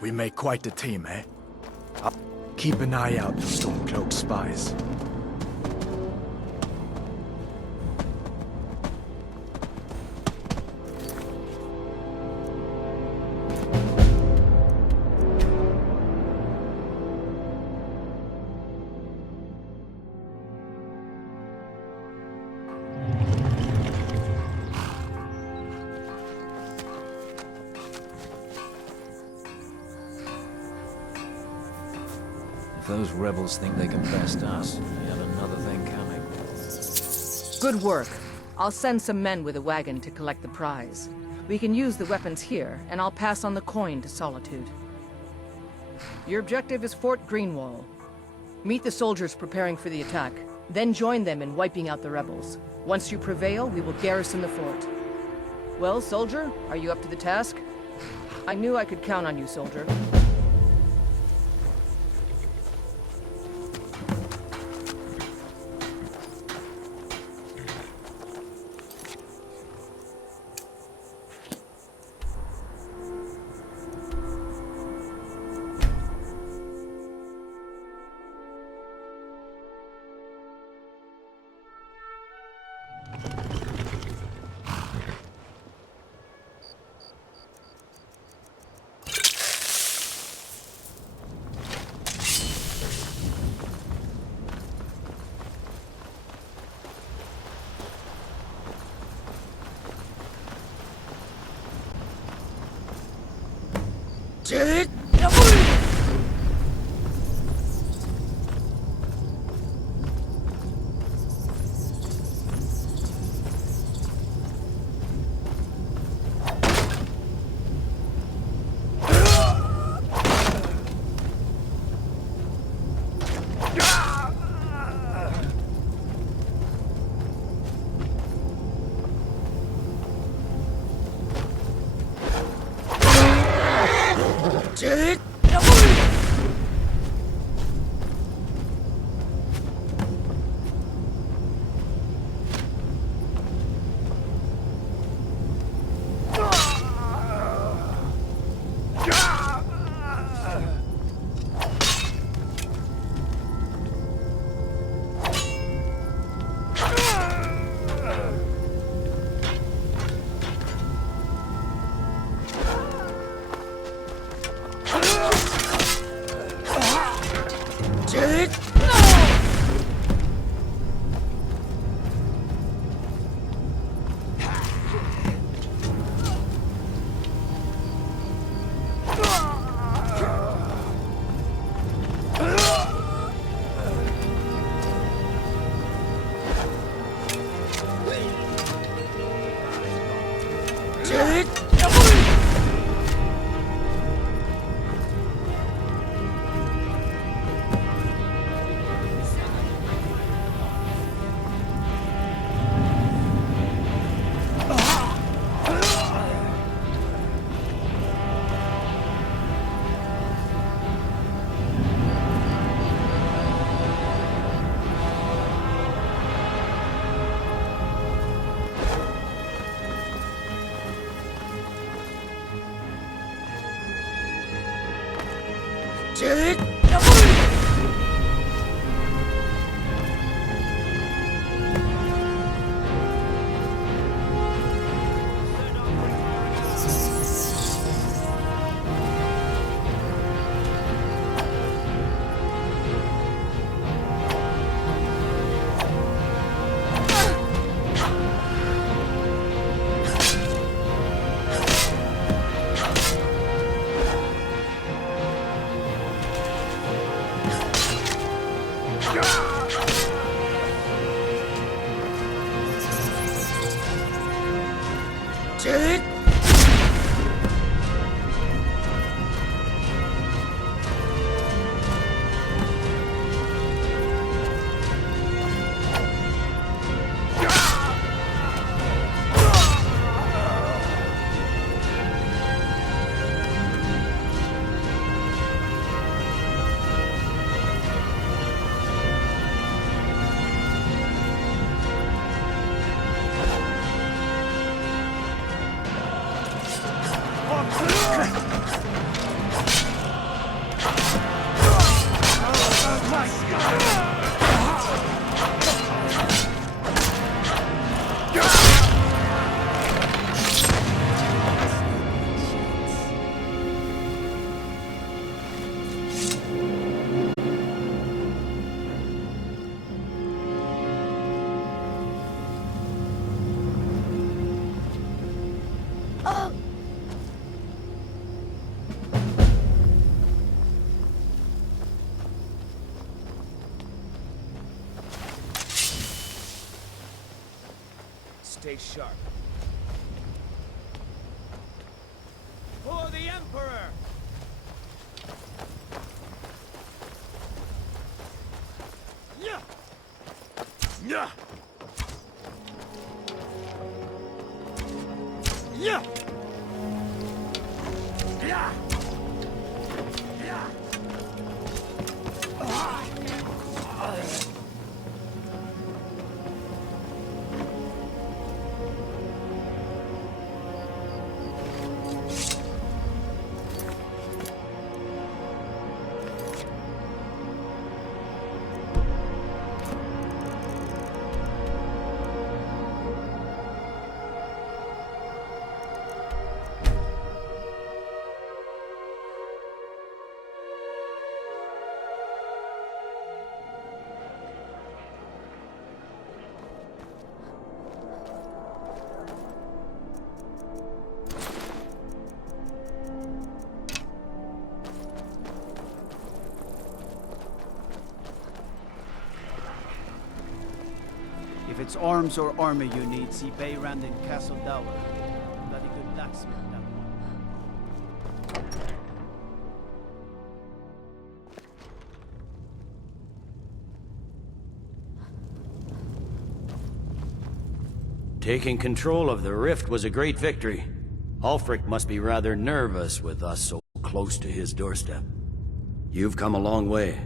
We make quite the team, eh? Keep an eye out for Stormcloak spies. If those rebels think they can best us, they have another thing coming. Good work. I'll send some men with a wagon to collect the prize. We can use the weapons here, and I'll pass on the coin to Solitude. Your objective is Fort Greenwall. Meet the soldiers preparing for the attack, then join them in wiping out the rebels. Once you prevail, we will garrison the fort. Well, soldier, are you up to the task? I knew I could count on you, soldier. Stay sharp. For the Emperor! Yeah! Yeah! Yeah! Yeah! Yeah! If it's arms or armor you need, see Bay Rand in Castle Dower. Bloody good blacksmith, that one. Taking control of the rift was a great victory. Ulfric must be rather nervous with us so close to his doorstep. You've come a long way.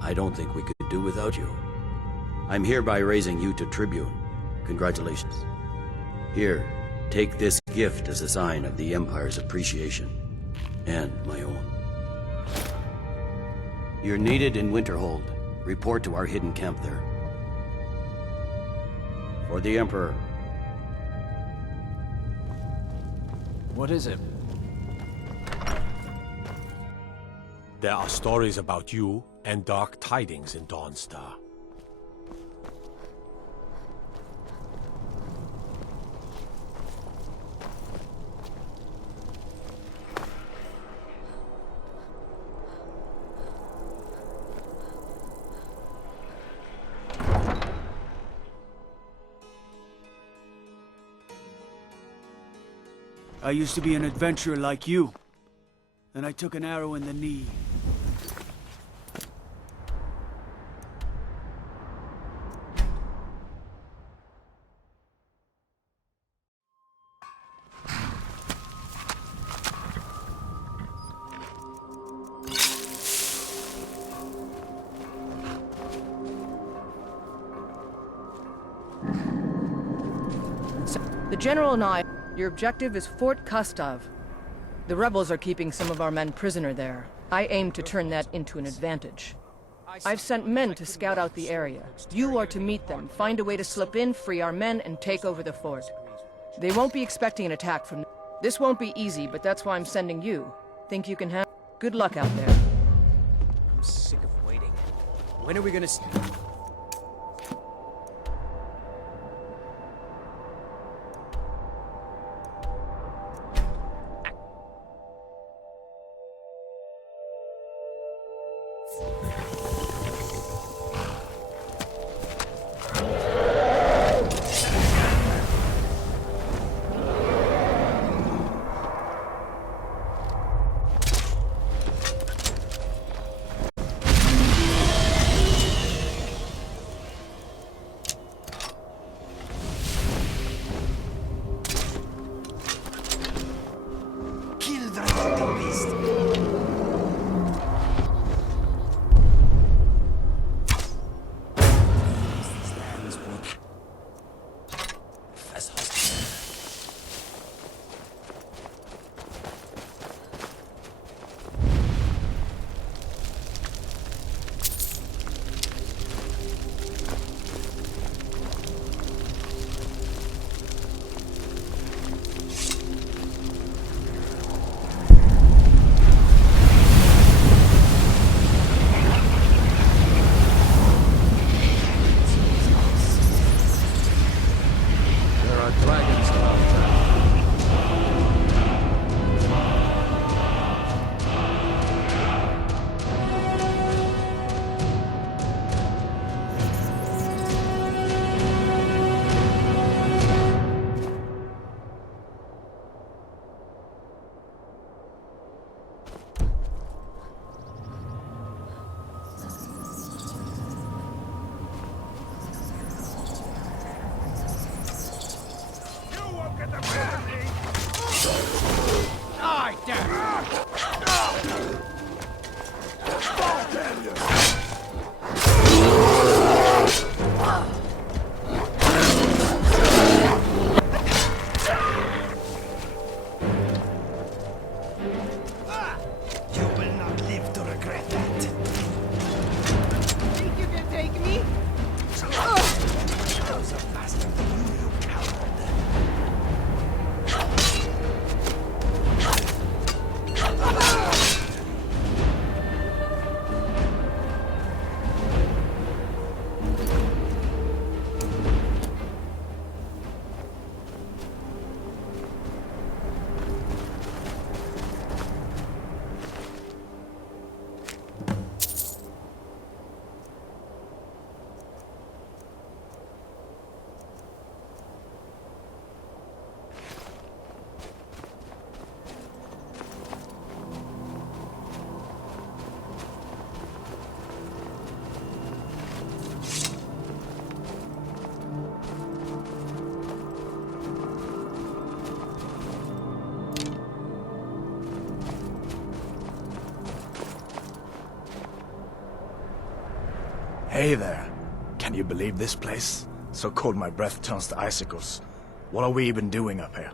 I don't think we could do without you. I'm hereby raising you to Tribune. Congratulations. Here, take this gift as a sign of the Empire's appreciation. And my own. You're needed in Winterhold. Report to our hidden camp there. For the Emperor. What is it? There are stories about you and dark tidings in Dawnstar. I used to be an adventurer like you. Then I took an arrow in the knee. The General and I, your objective is Fort Kastov. The rebels are keeping some of our men prisoner there. I aim to turn that into an advantage. I've sent men to scout out the area. You are to meet them, find a way to slip in, free our men, and take over the fort. They won't be expecting an attack from... This won't be easy, but that's why I'm sending you. Think you can have... Good luck out there. I'm sick of waiting. When are we gonna... Hey there. Can you believe this place? So cold my breath turns to icicles. What are we even doing up here?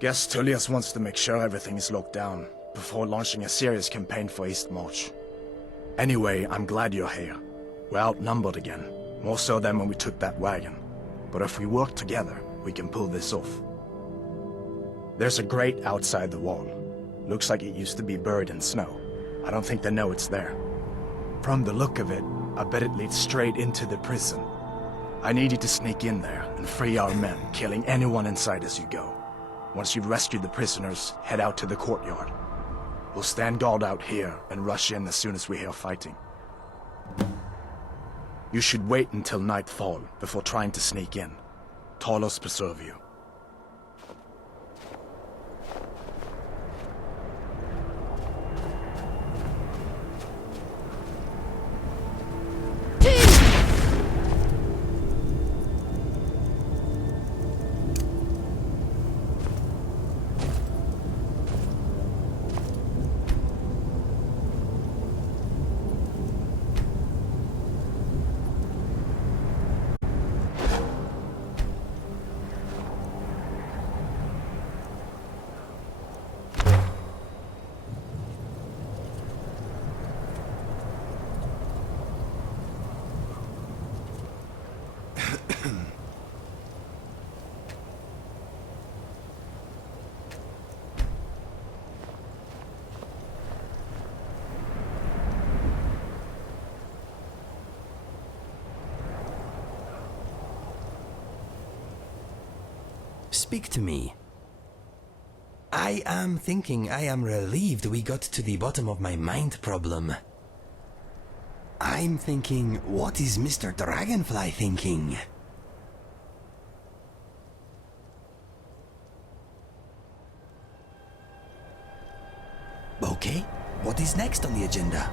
Guess Tullius wants to make sure everything is locked down before launching a serious campaign for East March. Anyway, I'm glad you're here. We're outnumbered again, more so than when we took that wagon. But if we work together, we can pull this off. There's a grate outside the wall. Looks like it used to be buried in snow. I don't think they know it's there. From the look of it, I bet it leads straight into the prison. I need you to sneak in there and free our men, killing anyone inside as you go. Once you've rescued the prisoners, head out to the courtyard. We'll stand guard out here and rush in as soon as we hear fighting. You should wait until nightfall before trying to sneak in. Talos preserve you. Speak to me. I am thinking I am relieved we got to the bottom of my mind problem. I'm thinking, what is Mr. Dragonfly thinking? Okay, what is next on the agenda?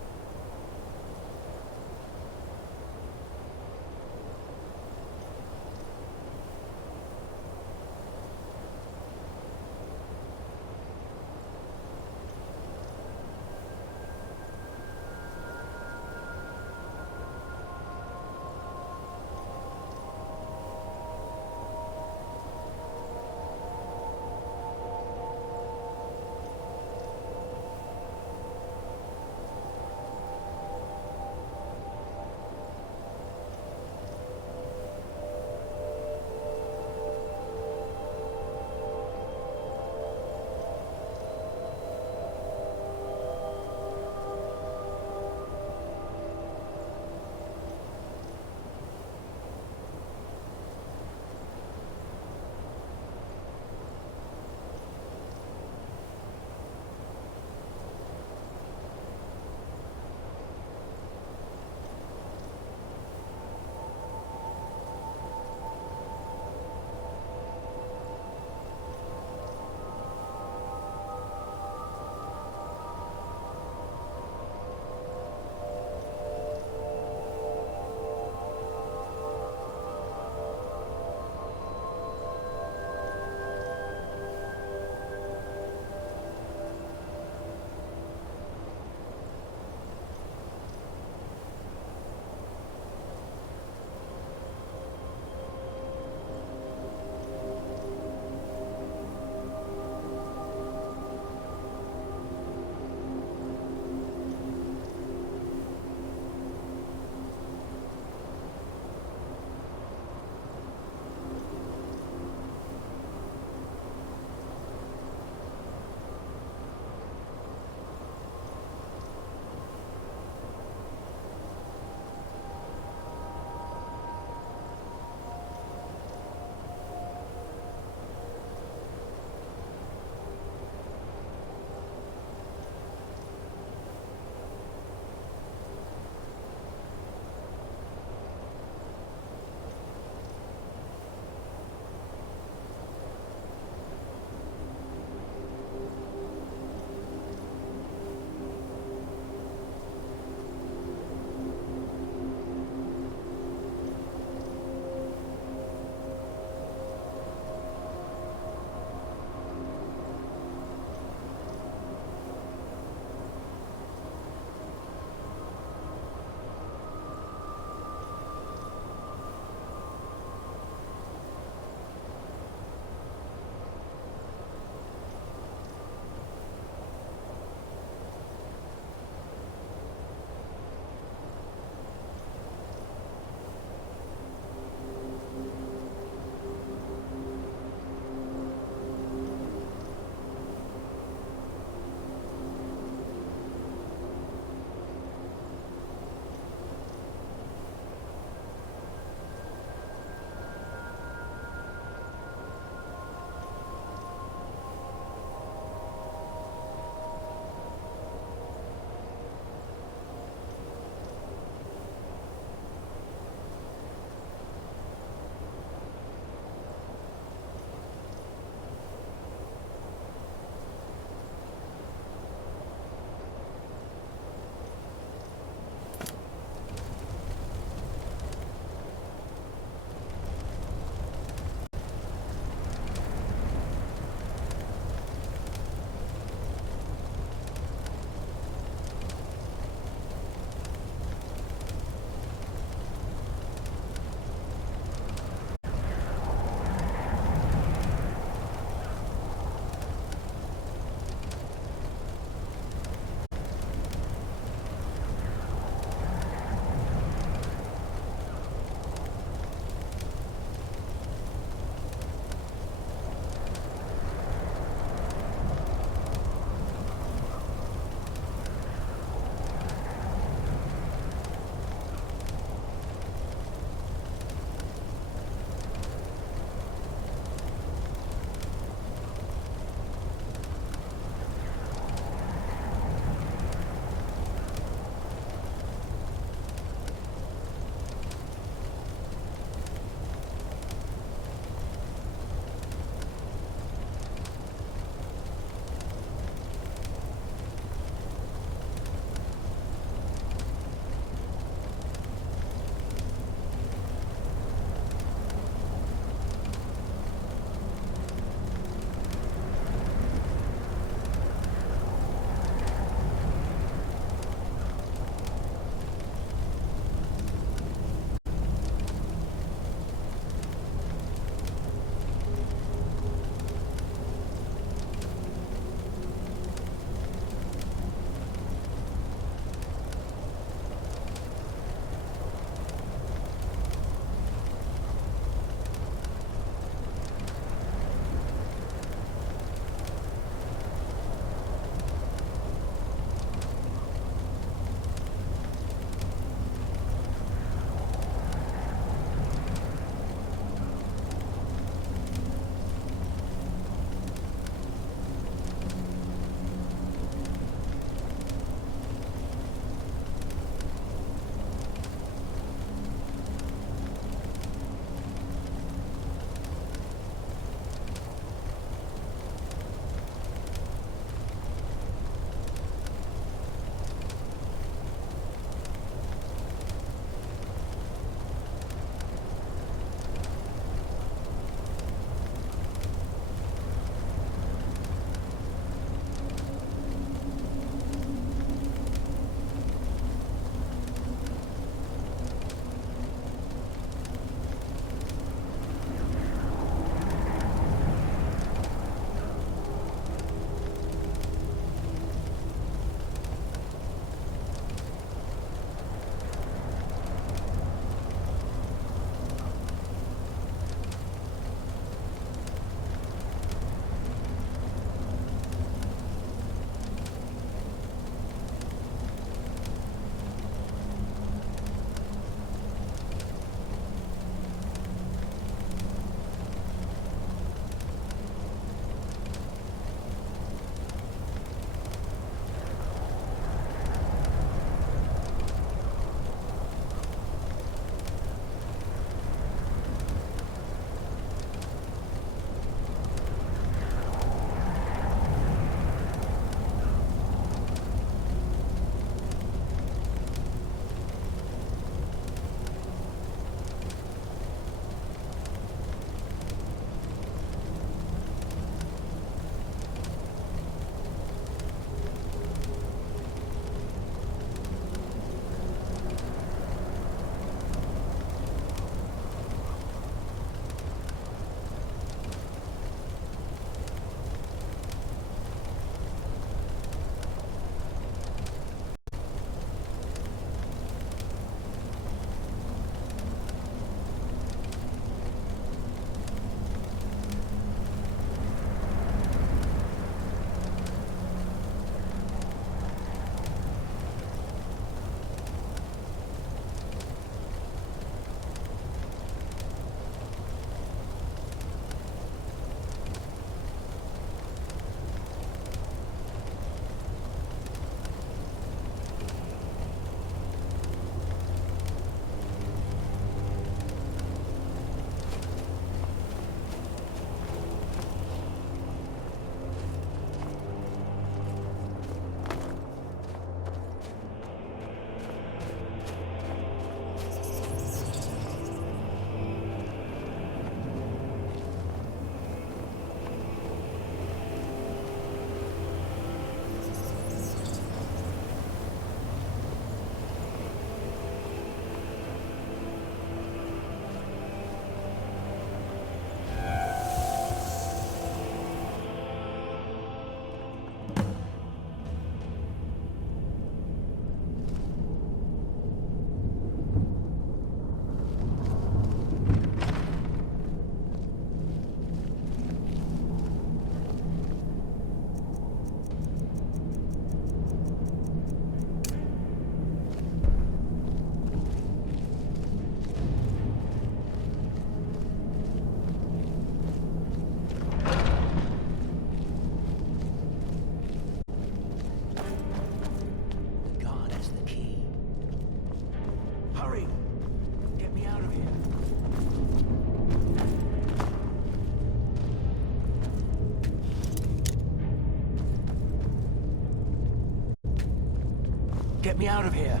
Get me out of here.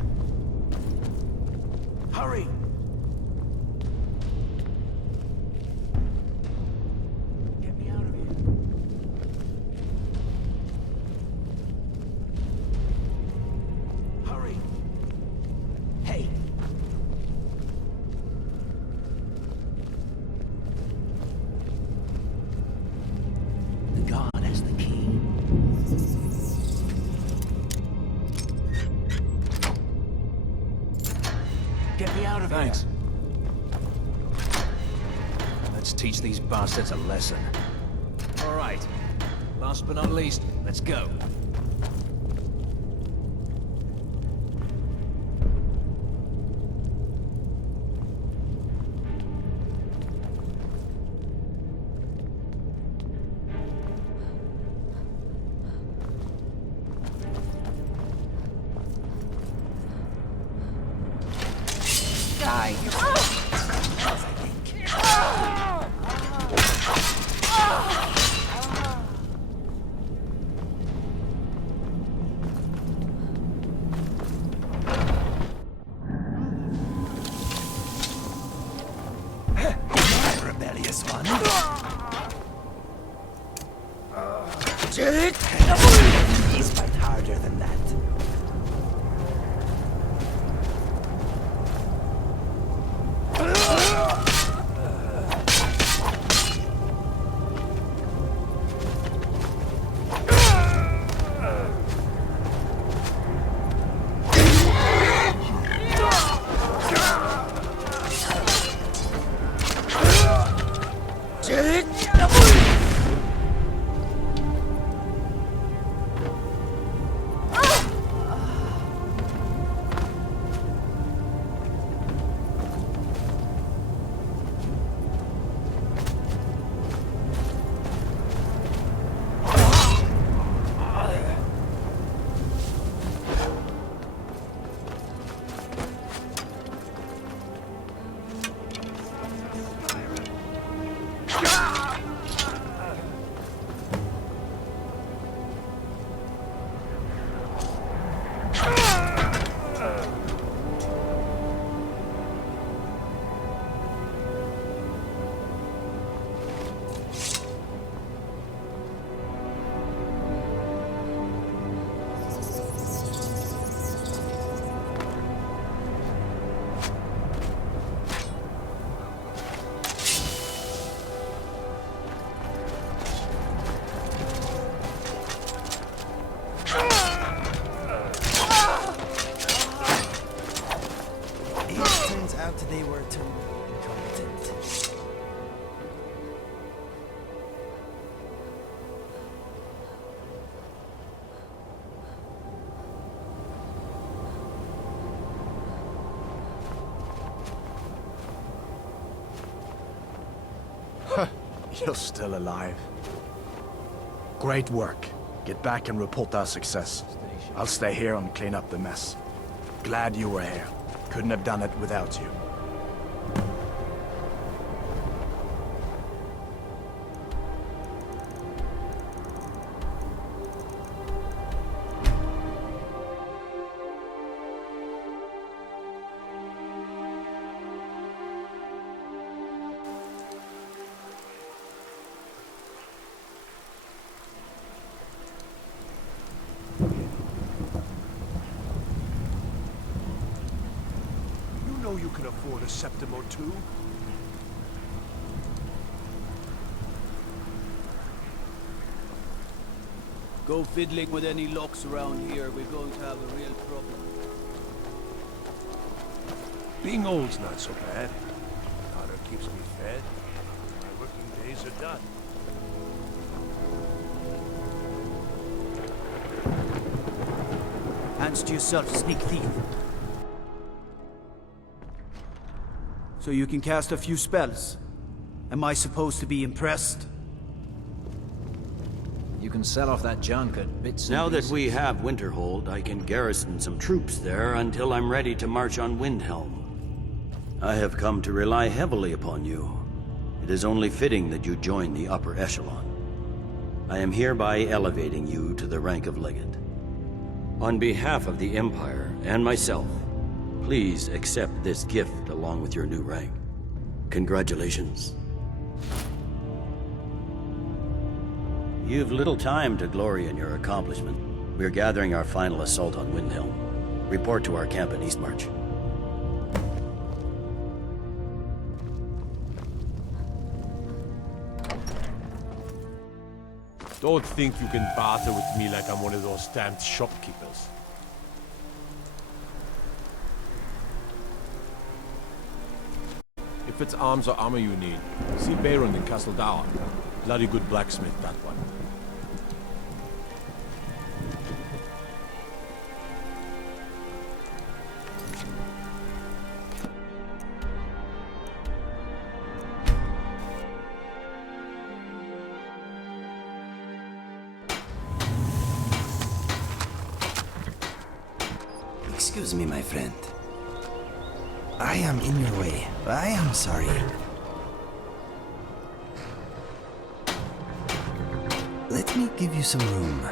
Hurry! Get me out of here. Hurry! Hey! The guard has the key. Get me out of here. Thanks. Let's teach these bastards a lesson. All right. Last but not least, let's go. Rebellious one. He's fight harder than that. They were too incompetent. You're still alive. Great work. Get back and report our success. I'll stay here and clean up the mess. Glad you were here. Couldn't have done it without you. You can afford a septim or two. Go fiddling with any locks around here, we're going to have a real problem. Being old's not so bad. Daughter keeps me fed. My working days are done. Hands to yourself, sneak thief. So you can cast a few spells. Am I supposed to be impressed? You can sell off that junk at bits and Now that pieces. we have Winterhold, I can garrison some troops there until I'm ready to march on Windhelm. I have come to rely heavily upon you. It is only fitting that you join the upper echelon. I am hereby elevating you to the rank of legate. On behalf of the Empire and myself, please accept this gift along with your new rank. Congratulations. You've little time to glory in your accomplishment. We're gathering our final assault on Windhelm. Report to our camp in Eastmarch. Don't think you can barter with me like I'm one of those stamped shopkeepers. If it's arms or armor you need, see Bayron in Castle Dower. Bloody good blacksmith, that one. Excuse me, my friend. I am in your way. I am sorry. Let me give you some room.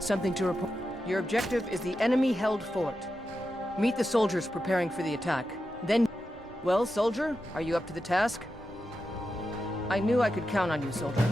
Something to report. Your objective is the enemy-held fort. Meet the soldiers preparing for the attack. Then... Well, soldier, are you up to the task? I knew I could count on you, soldier.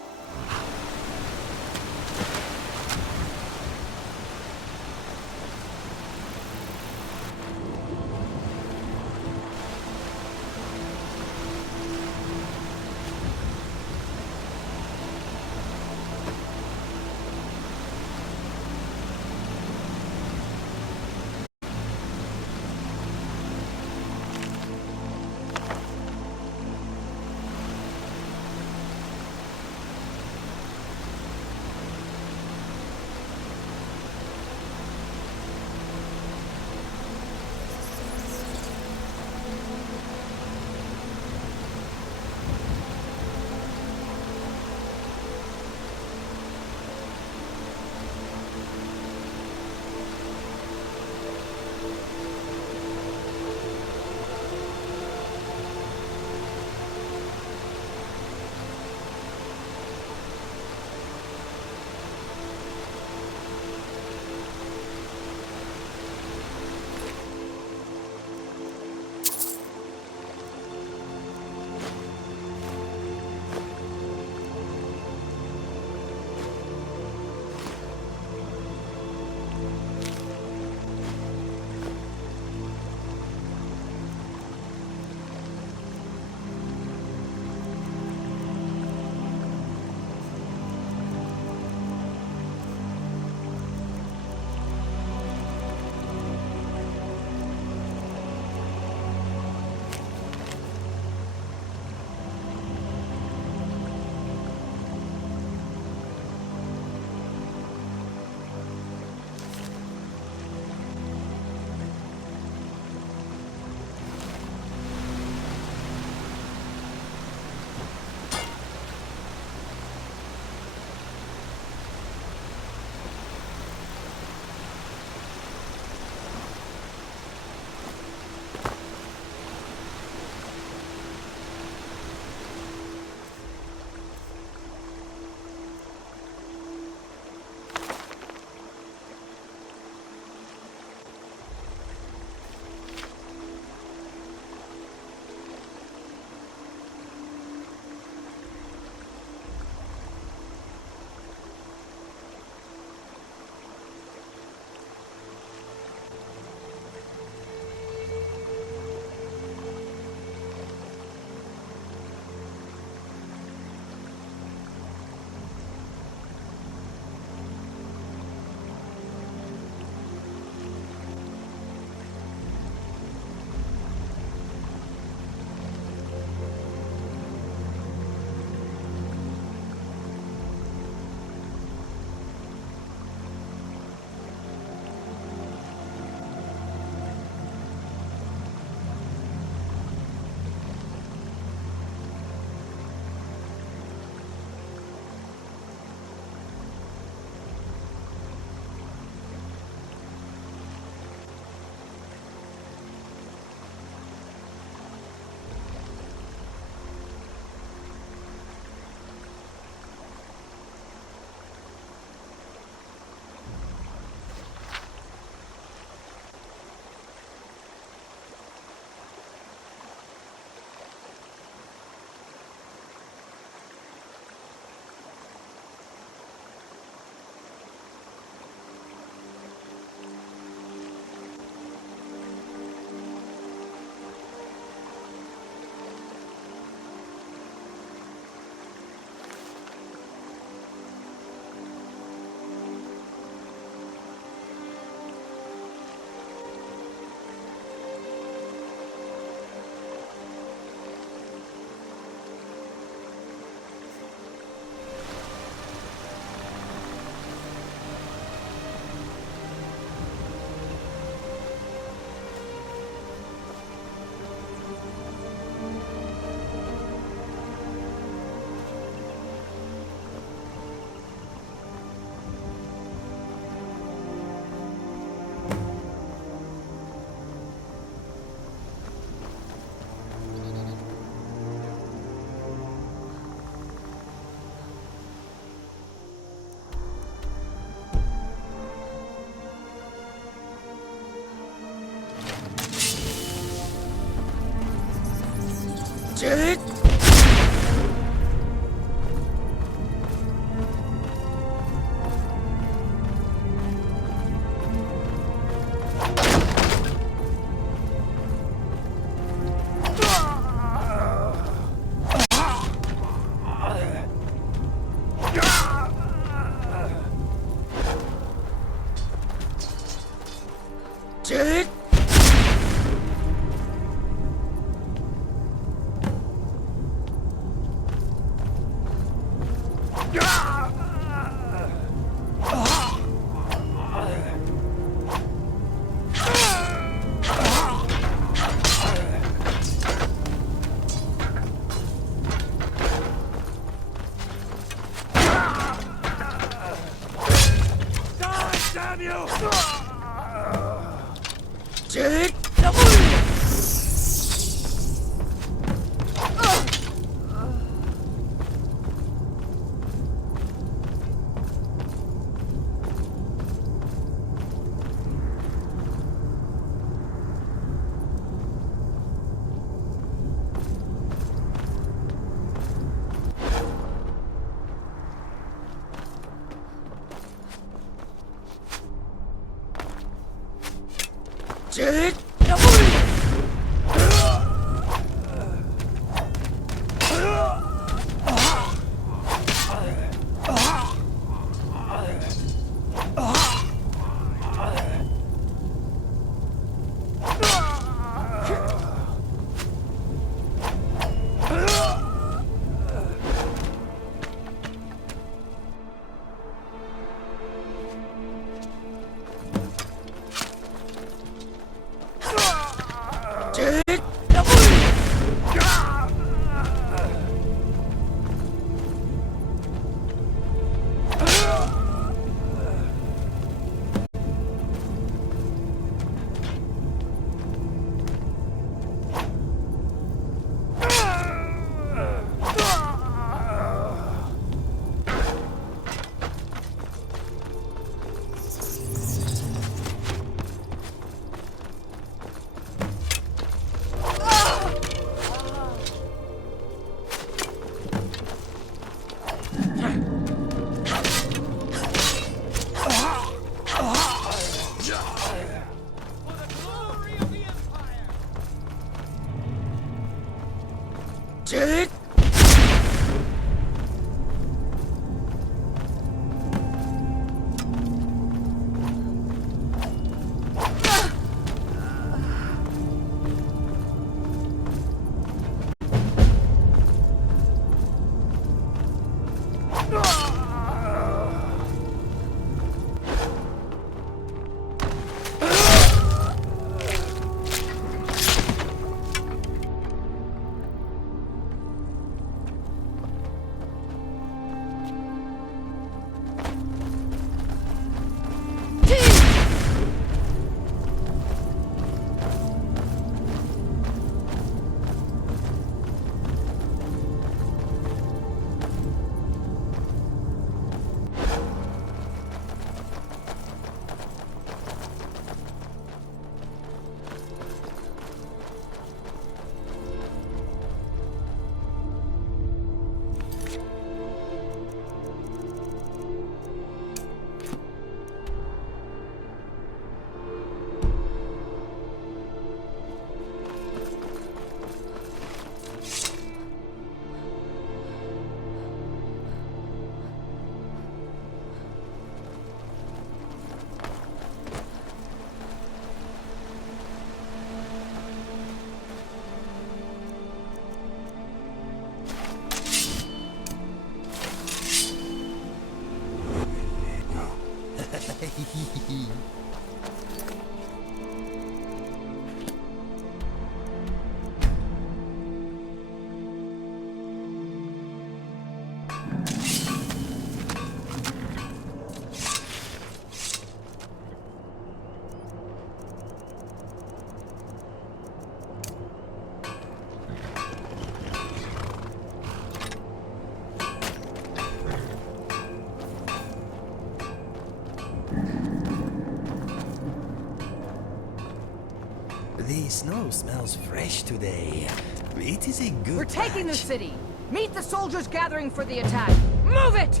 snow smells fresh today. It is a good We're taking the batch. city! Meet the soldiers gathering for the attack! Move it!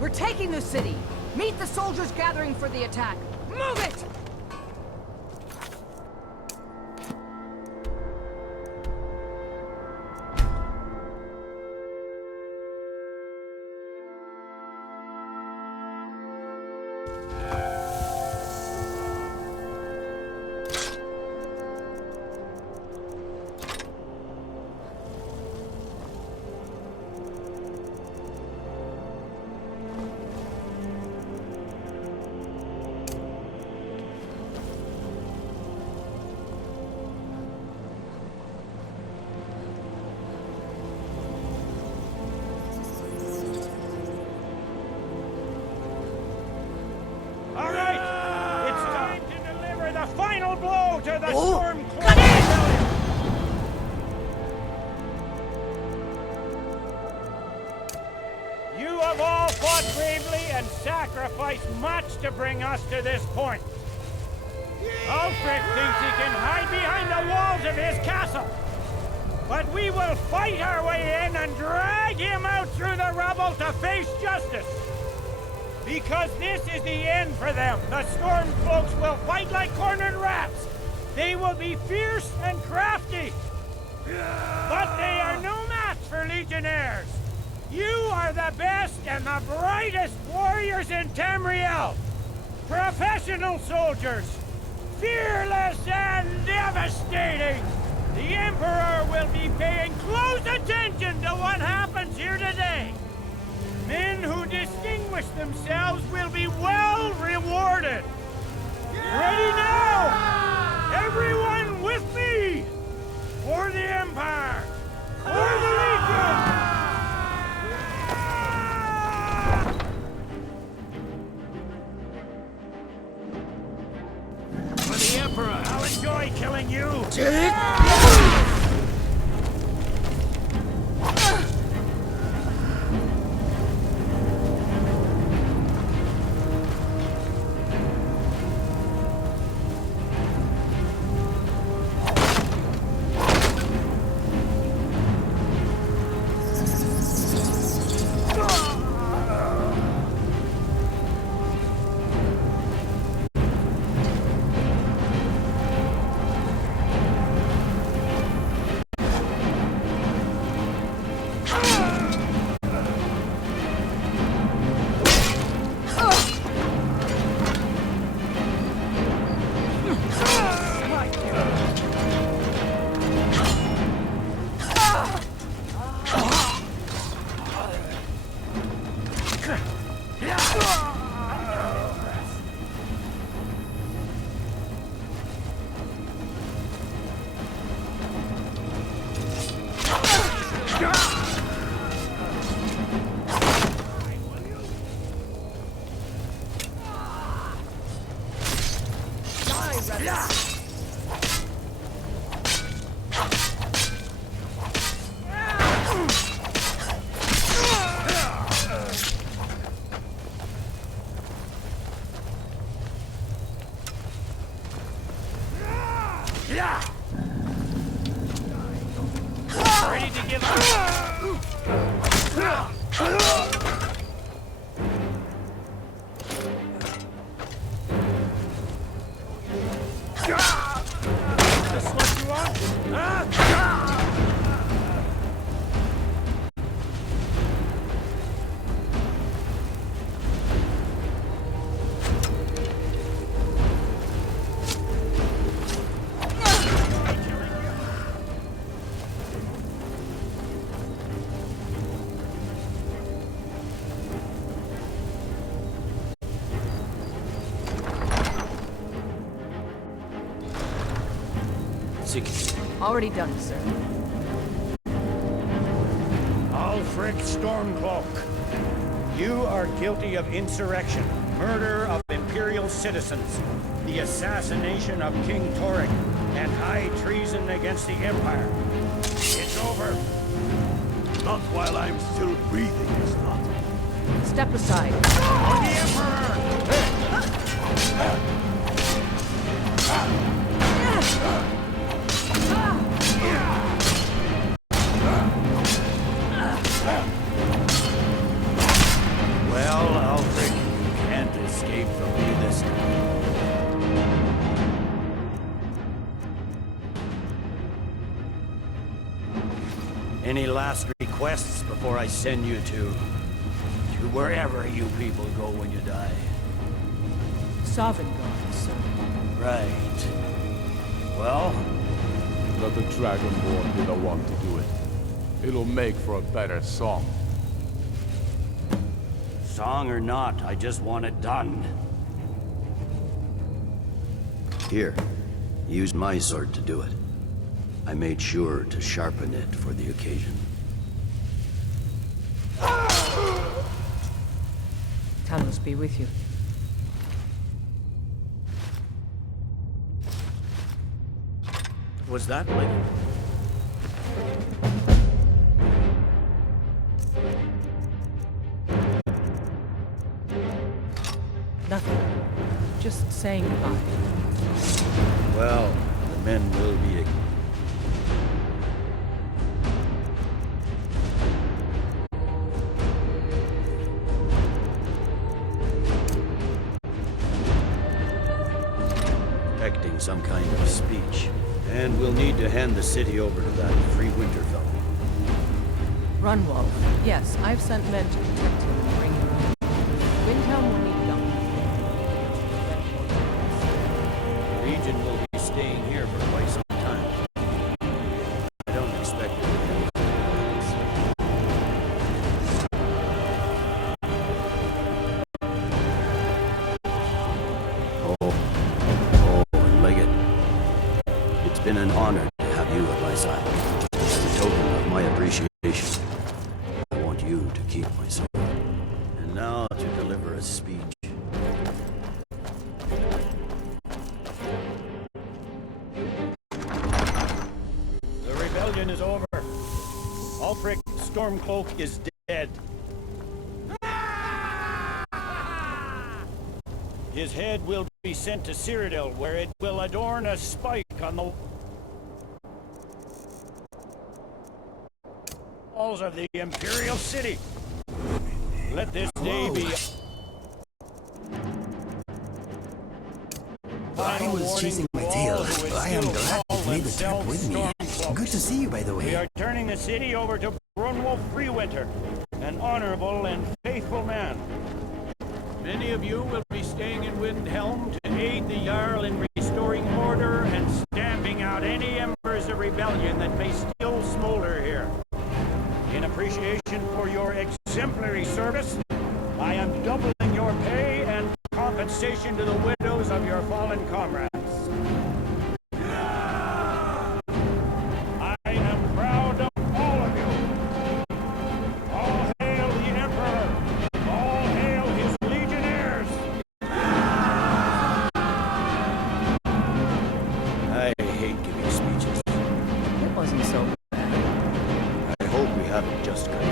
We're taking the city! Meet the soldiers gathering for the attack! Move it! All right, it's time to deliver the final blow to the storm. You have all fought bravely and sacrificed much to bring us to this point. Ulfric thinks he can hide behind the walls of his castle. But we will fight our way in and drag him out through the rubble to face justice. Because this is the end for them. The Stormcloaks will fight like cornered rats. They will be fierce and crafty. But they are no match for Legionnaires. You are the best and the brightest warriors in Tamriel. Professional soldiers. Fearless and devastating. The Emperor will be paying close attention to what happens here today. Men who distinguish themselves will be well rewarded. Ready now! Everyone with me! For the Empire! For the Legion! For the Emperor! I'll enjoy killing you! Ready to give This what you want? Already done, sir. Ulfric Stormcloak, you are guilty of insurrection, murder of Imperial citizens, the assassination of King Torek, and high treason against the Empire. It's over. Not while I'm still breathing, it's not. Step aside. For the Emperor! Any last requests before I send you to wherever you people go when you die? Sovngarde, sir. Right. Well? Let the Dragonborn be the one to do it. It'll make for a better song. Song or not, I just want it done. Here, use my sword to do it. I made sure to sharpen it for the occasion. Tanos be with you. Was that like... Nothing. Just saying goodbye. Well, the men will be... expecting some kind of speech. And we'll need to hand the city over to that free winter fellow. Runwolf. Yes, I've sent men to protect him and bring him home. Windhelm will need government. The region will be staying here for quite some time. I don't expect it to end. And Leggett. It's been an honor to have you at my side. As a token of my appreciation, I want you to keep my sword. And now to deliver a speech. The rebellion is over. Ulfric Stormcloak is dead. His head will be sent to Cyrodiil, where it will adorn a spike on the walls of the Imperial City. Let this day be... I was chasing my tail. I am glad you made the trip with me. Good to see you, by the way. We are turning the city over to Brunwolf Freewinter, an honorable and faithful man. Many of you will be staying in Windhelm to aid the Jarl in restoring order and stamping out any embers of rebellion that may still smolder here. In appreciation for your exemplary service, I am doubling your pay and compensation to the widows of your fallen comrades. I am proud of all of you. All hail the Emperor! All hail his legionnaires! I hate giving speeches. It wasn't so bad. I hope we haven't just got...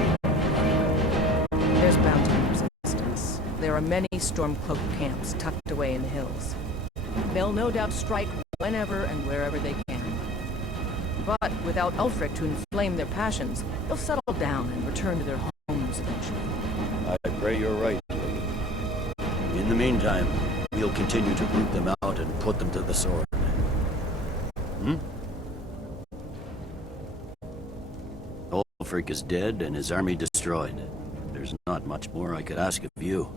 There's bound to be resistance. There are many Stormcloak camps tucked away in the hills. They'll no doubt strike whenever and wherever they can. But without Ulfric to inflame their passions, they'll settle down and return to their homes eventually. I pray you're right. In the meantime, we'll continue to root them out and put them to the sword. Ulfric is dead and his army destroyed. There's not much more I could ask of you.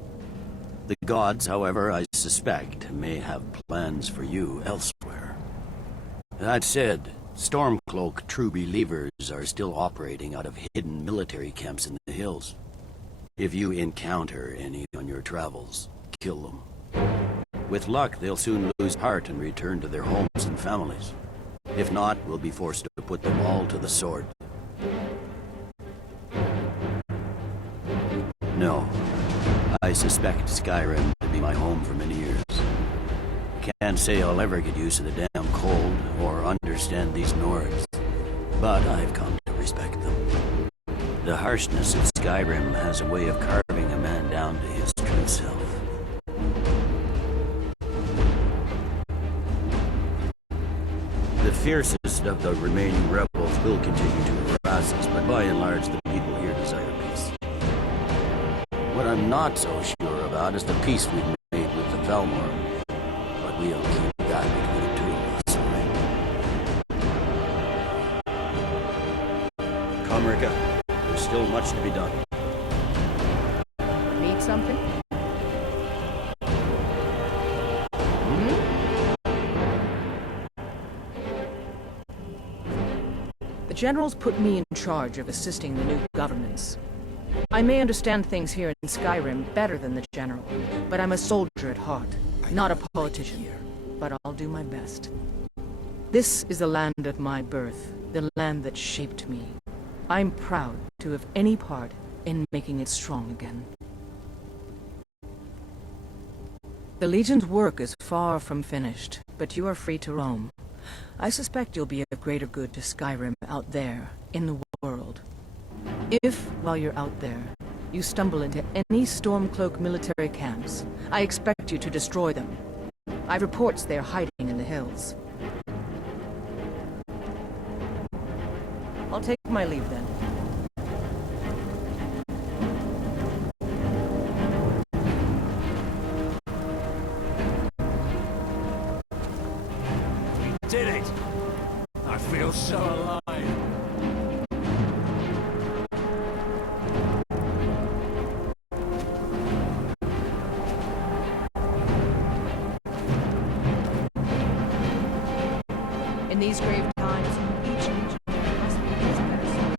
The gods, however, I suspect, may have plans for you elsewhere. That said, Stormcloak true believers are still operating out of hidden military camps in the hills. If you encounter any on your travels, kill them. With luck, they'll soon lose heart and return to their homes and families. If not, we'll be forced to put them all to the sword. No. I suspect Skyrim to be my home for many years. Can't say I'll ever get used to the damn cold or understand these Nords, but I've come to respect them. The harshness of Skyrim has a way of carving a man down to his true self. The fiercest of the remaining rebels will continue to harass us, but by and large the people here desire peace. What I'm not so sure about is the peace we've made with the Velmor. But we'll keep that between the two of us, all right? Come America. There's still much to be done. Need something? The generals put me in charge of assisting the new governments. I may understand things here in Skyrim better than the general, but I'm a soldier at heart, not a politician. But I'll do my best. This is the land of my birth, the land that shaped me. I'm proud to have any part in making it strong again. The Legion's work is far from finished, but you are free to roam. I suspect you'll be of greater good to Skyrim out there, in the world. If, while you're out there, you stumble into any Stormcloak military camps, I expect you to destroy them. I've reports they're hiding in the hills. I'll take my leave then. Did it! I feel so alive. In these grave times, each legionary must be his better self.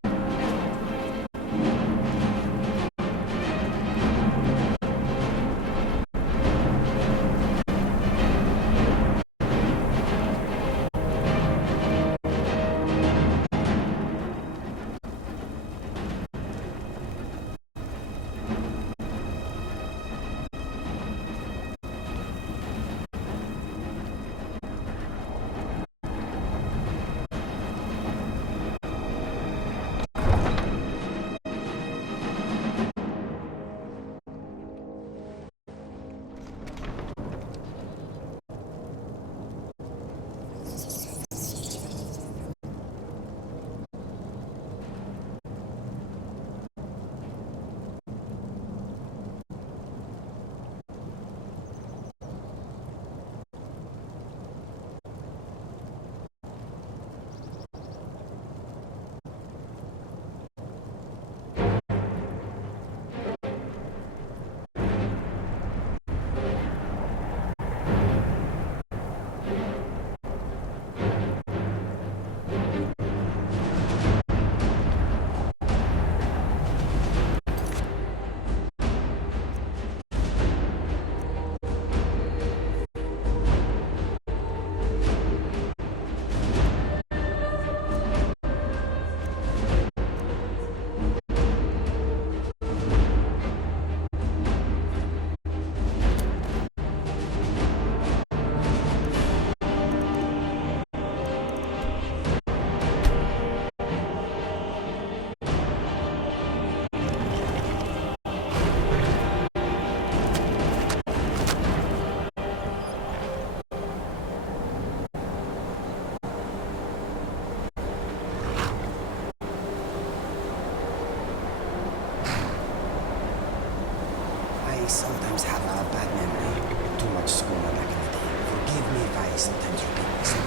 I sometimes have a bad memory. Too much school back in the day. Forgive me if I sometimes repeat myself.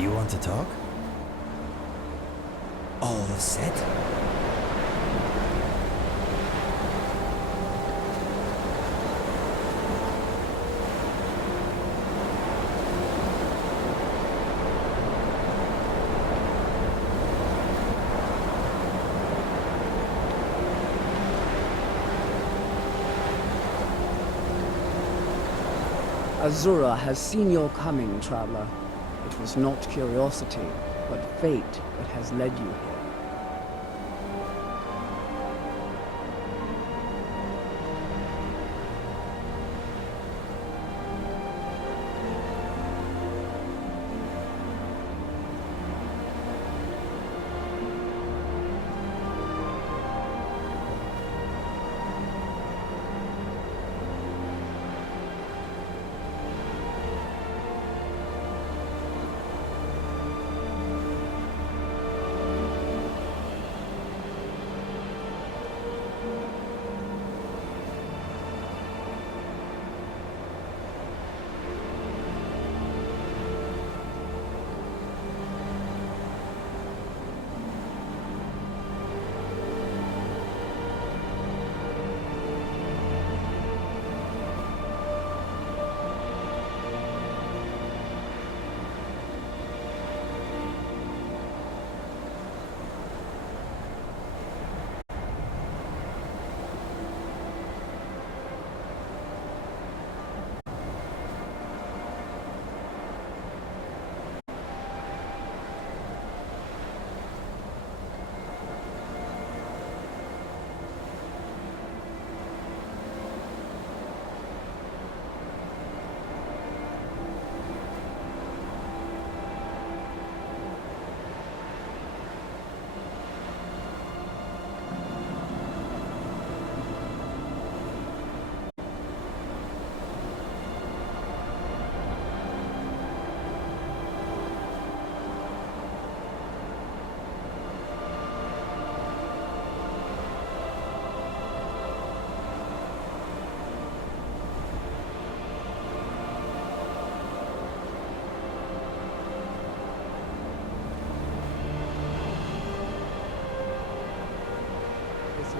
You want to talk? All set? Azura has seen your coming, traveler. It was not curiosity, but fate that has led you here.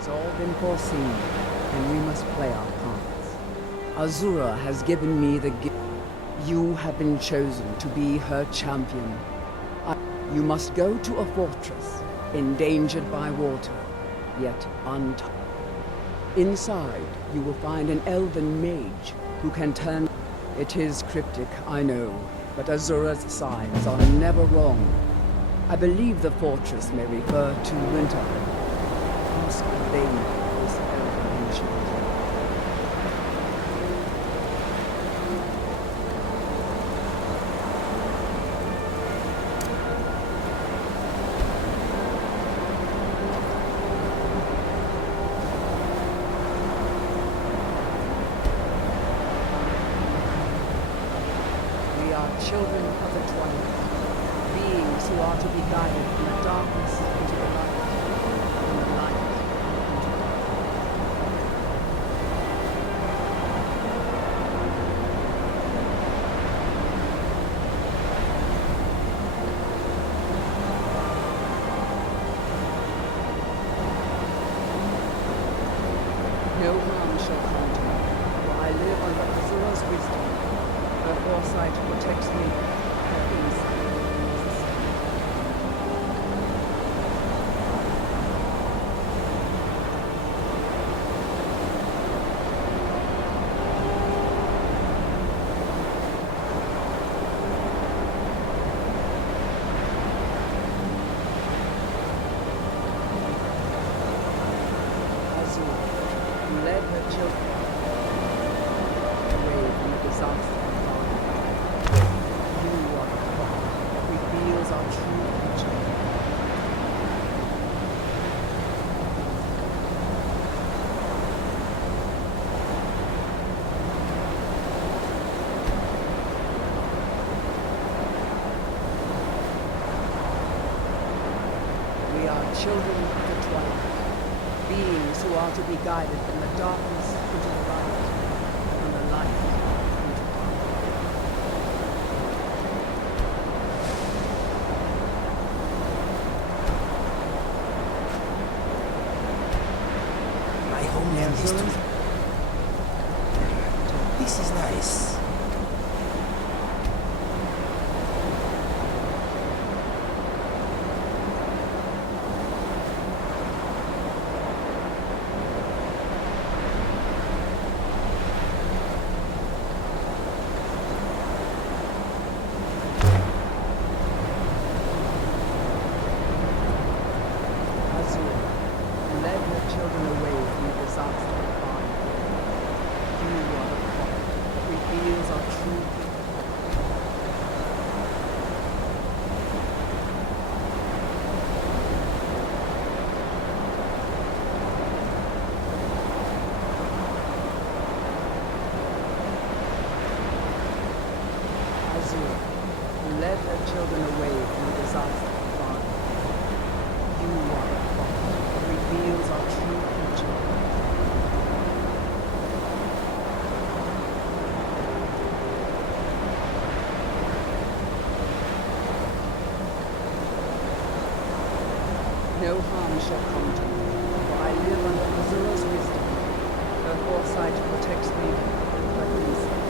has all been foreseen, and we must play our parts. Azura has given me the gift. You have been chosen to be her champion. You must go to a fortress, endangered by water, yet untouched. Inside, you will find an elven mage who can turn... It is cryptic, I know, but Azura's signs are never wrong. I believe the fortress may refer to winter. Ask vainly this elven children. Children of the twilight, beings who are to be guided from the darkness into the light, from the light into the light. No harm shall come to me, for I live under Azura's wisdom. Her foresight protects me. Her insight is the same. Azura, who led her children away from the disaster. Reveals our true nature. We are children of the twilight, beings who are to be guided from the darkness into the light, from the light into the light. This is nice. Azura led her children away from the disaster of fire. You are the prophet that reveals our true people. Azura led her children away from the disaster of fire. You are the prophet that reveals our true future. No harm shall come to me, for I live under Azura's wisdom. Her foresight protects me. Her insight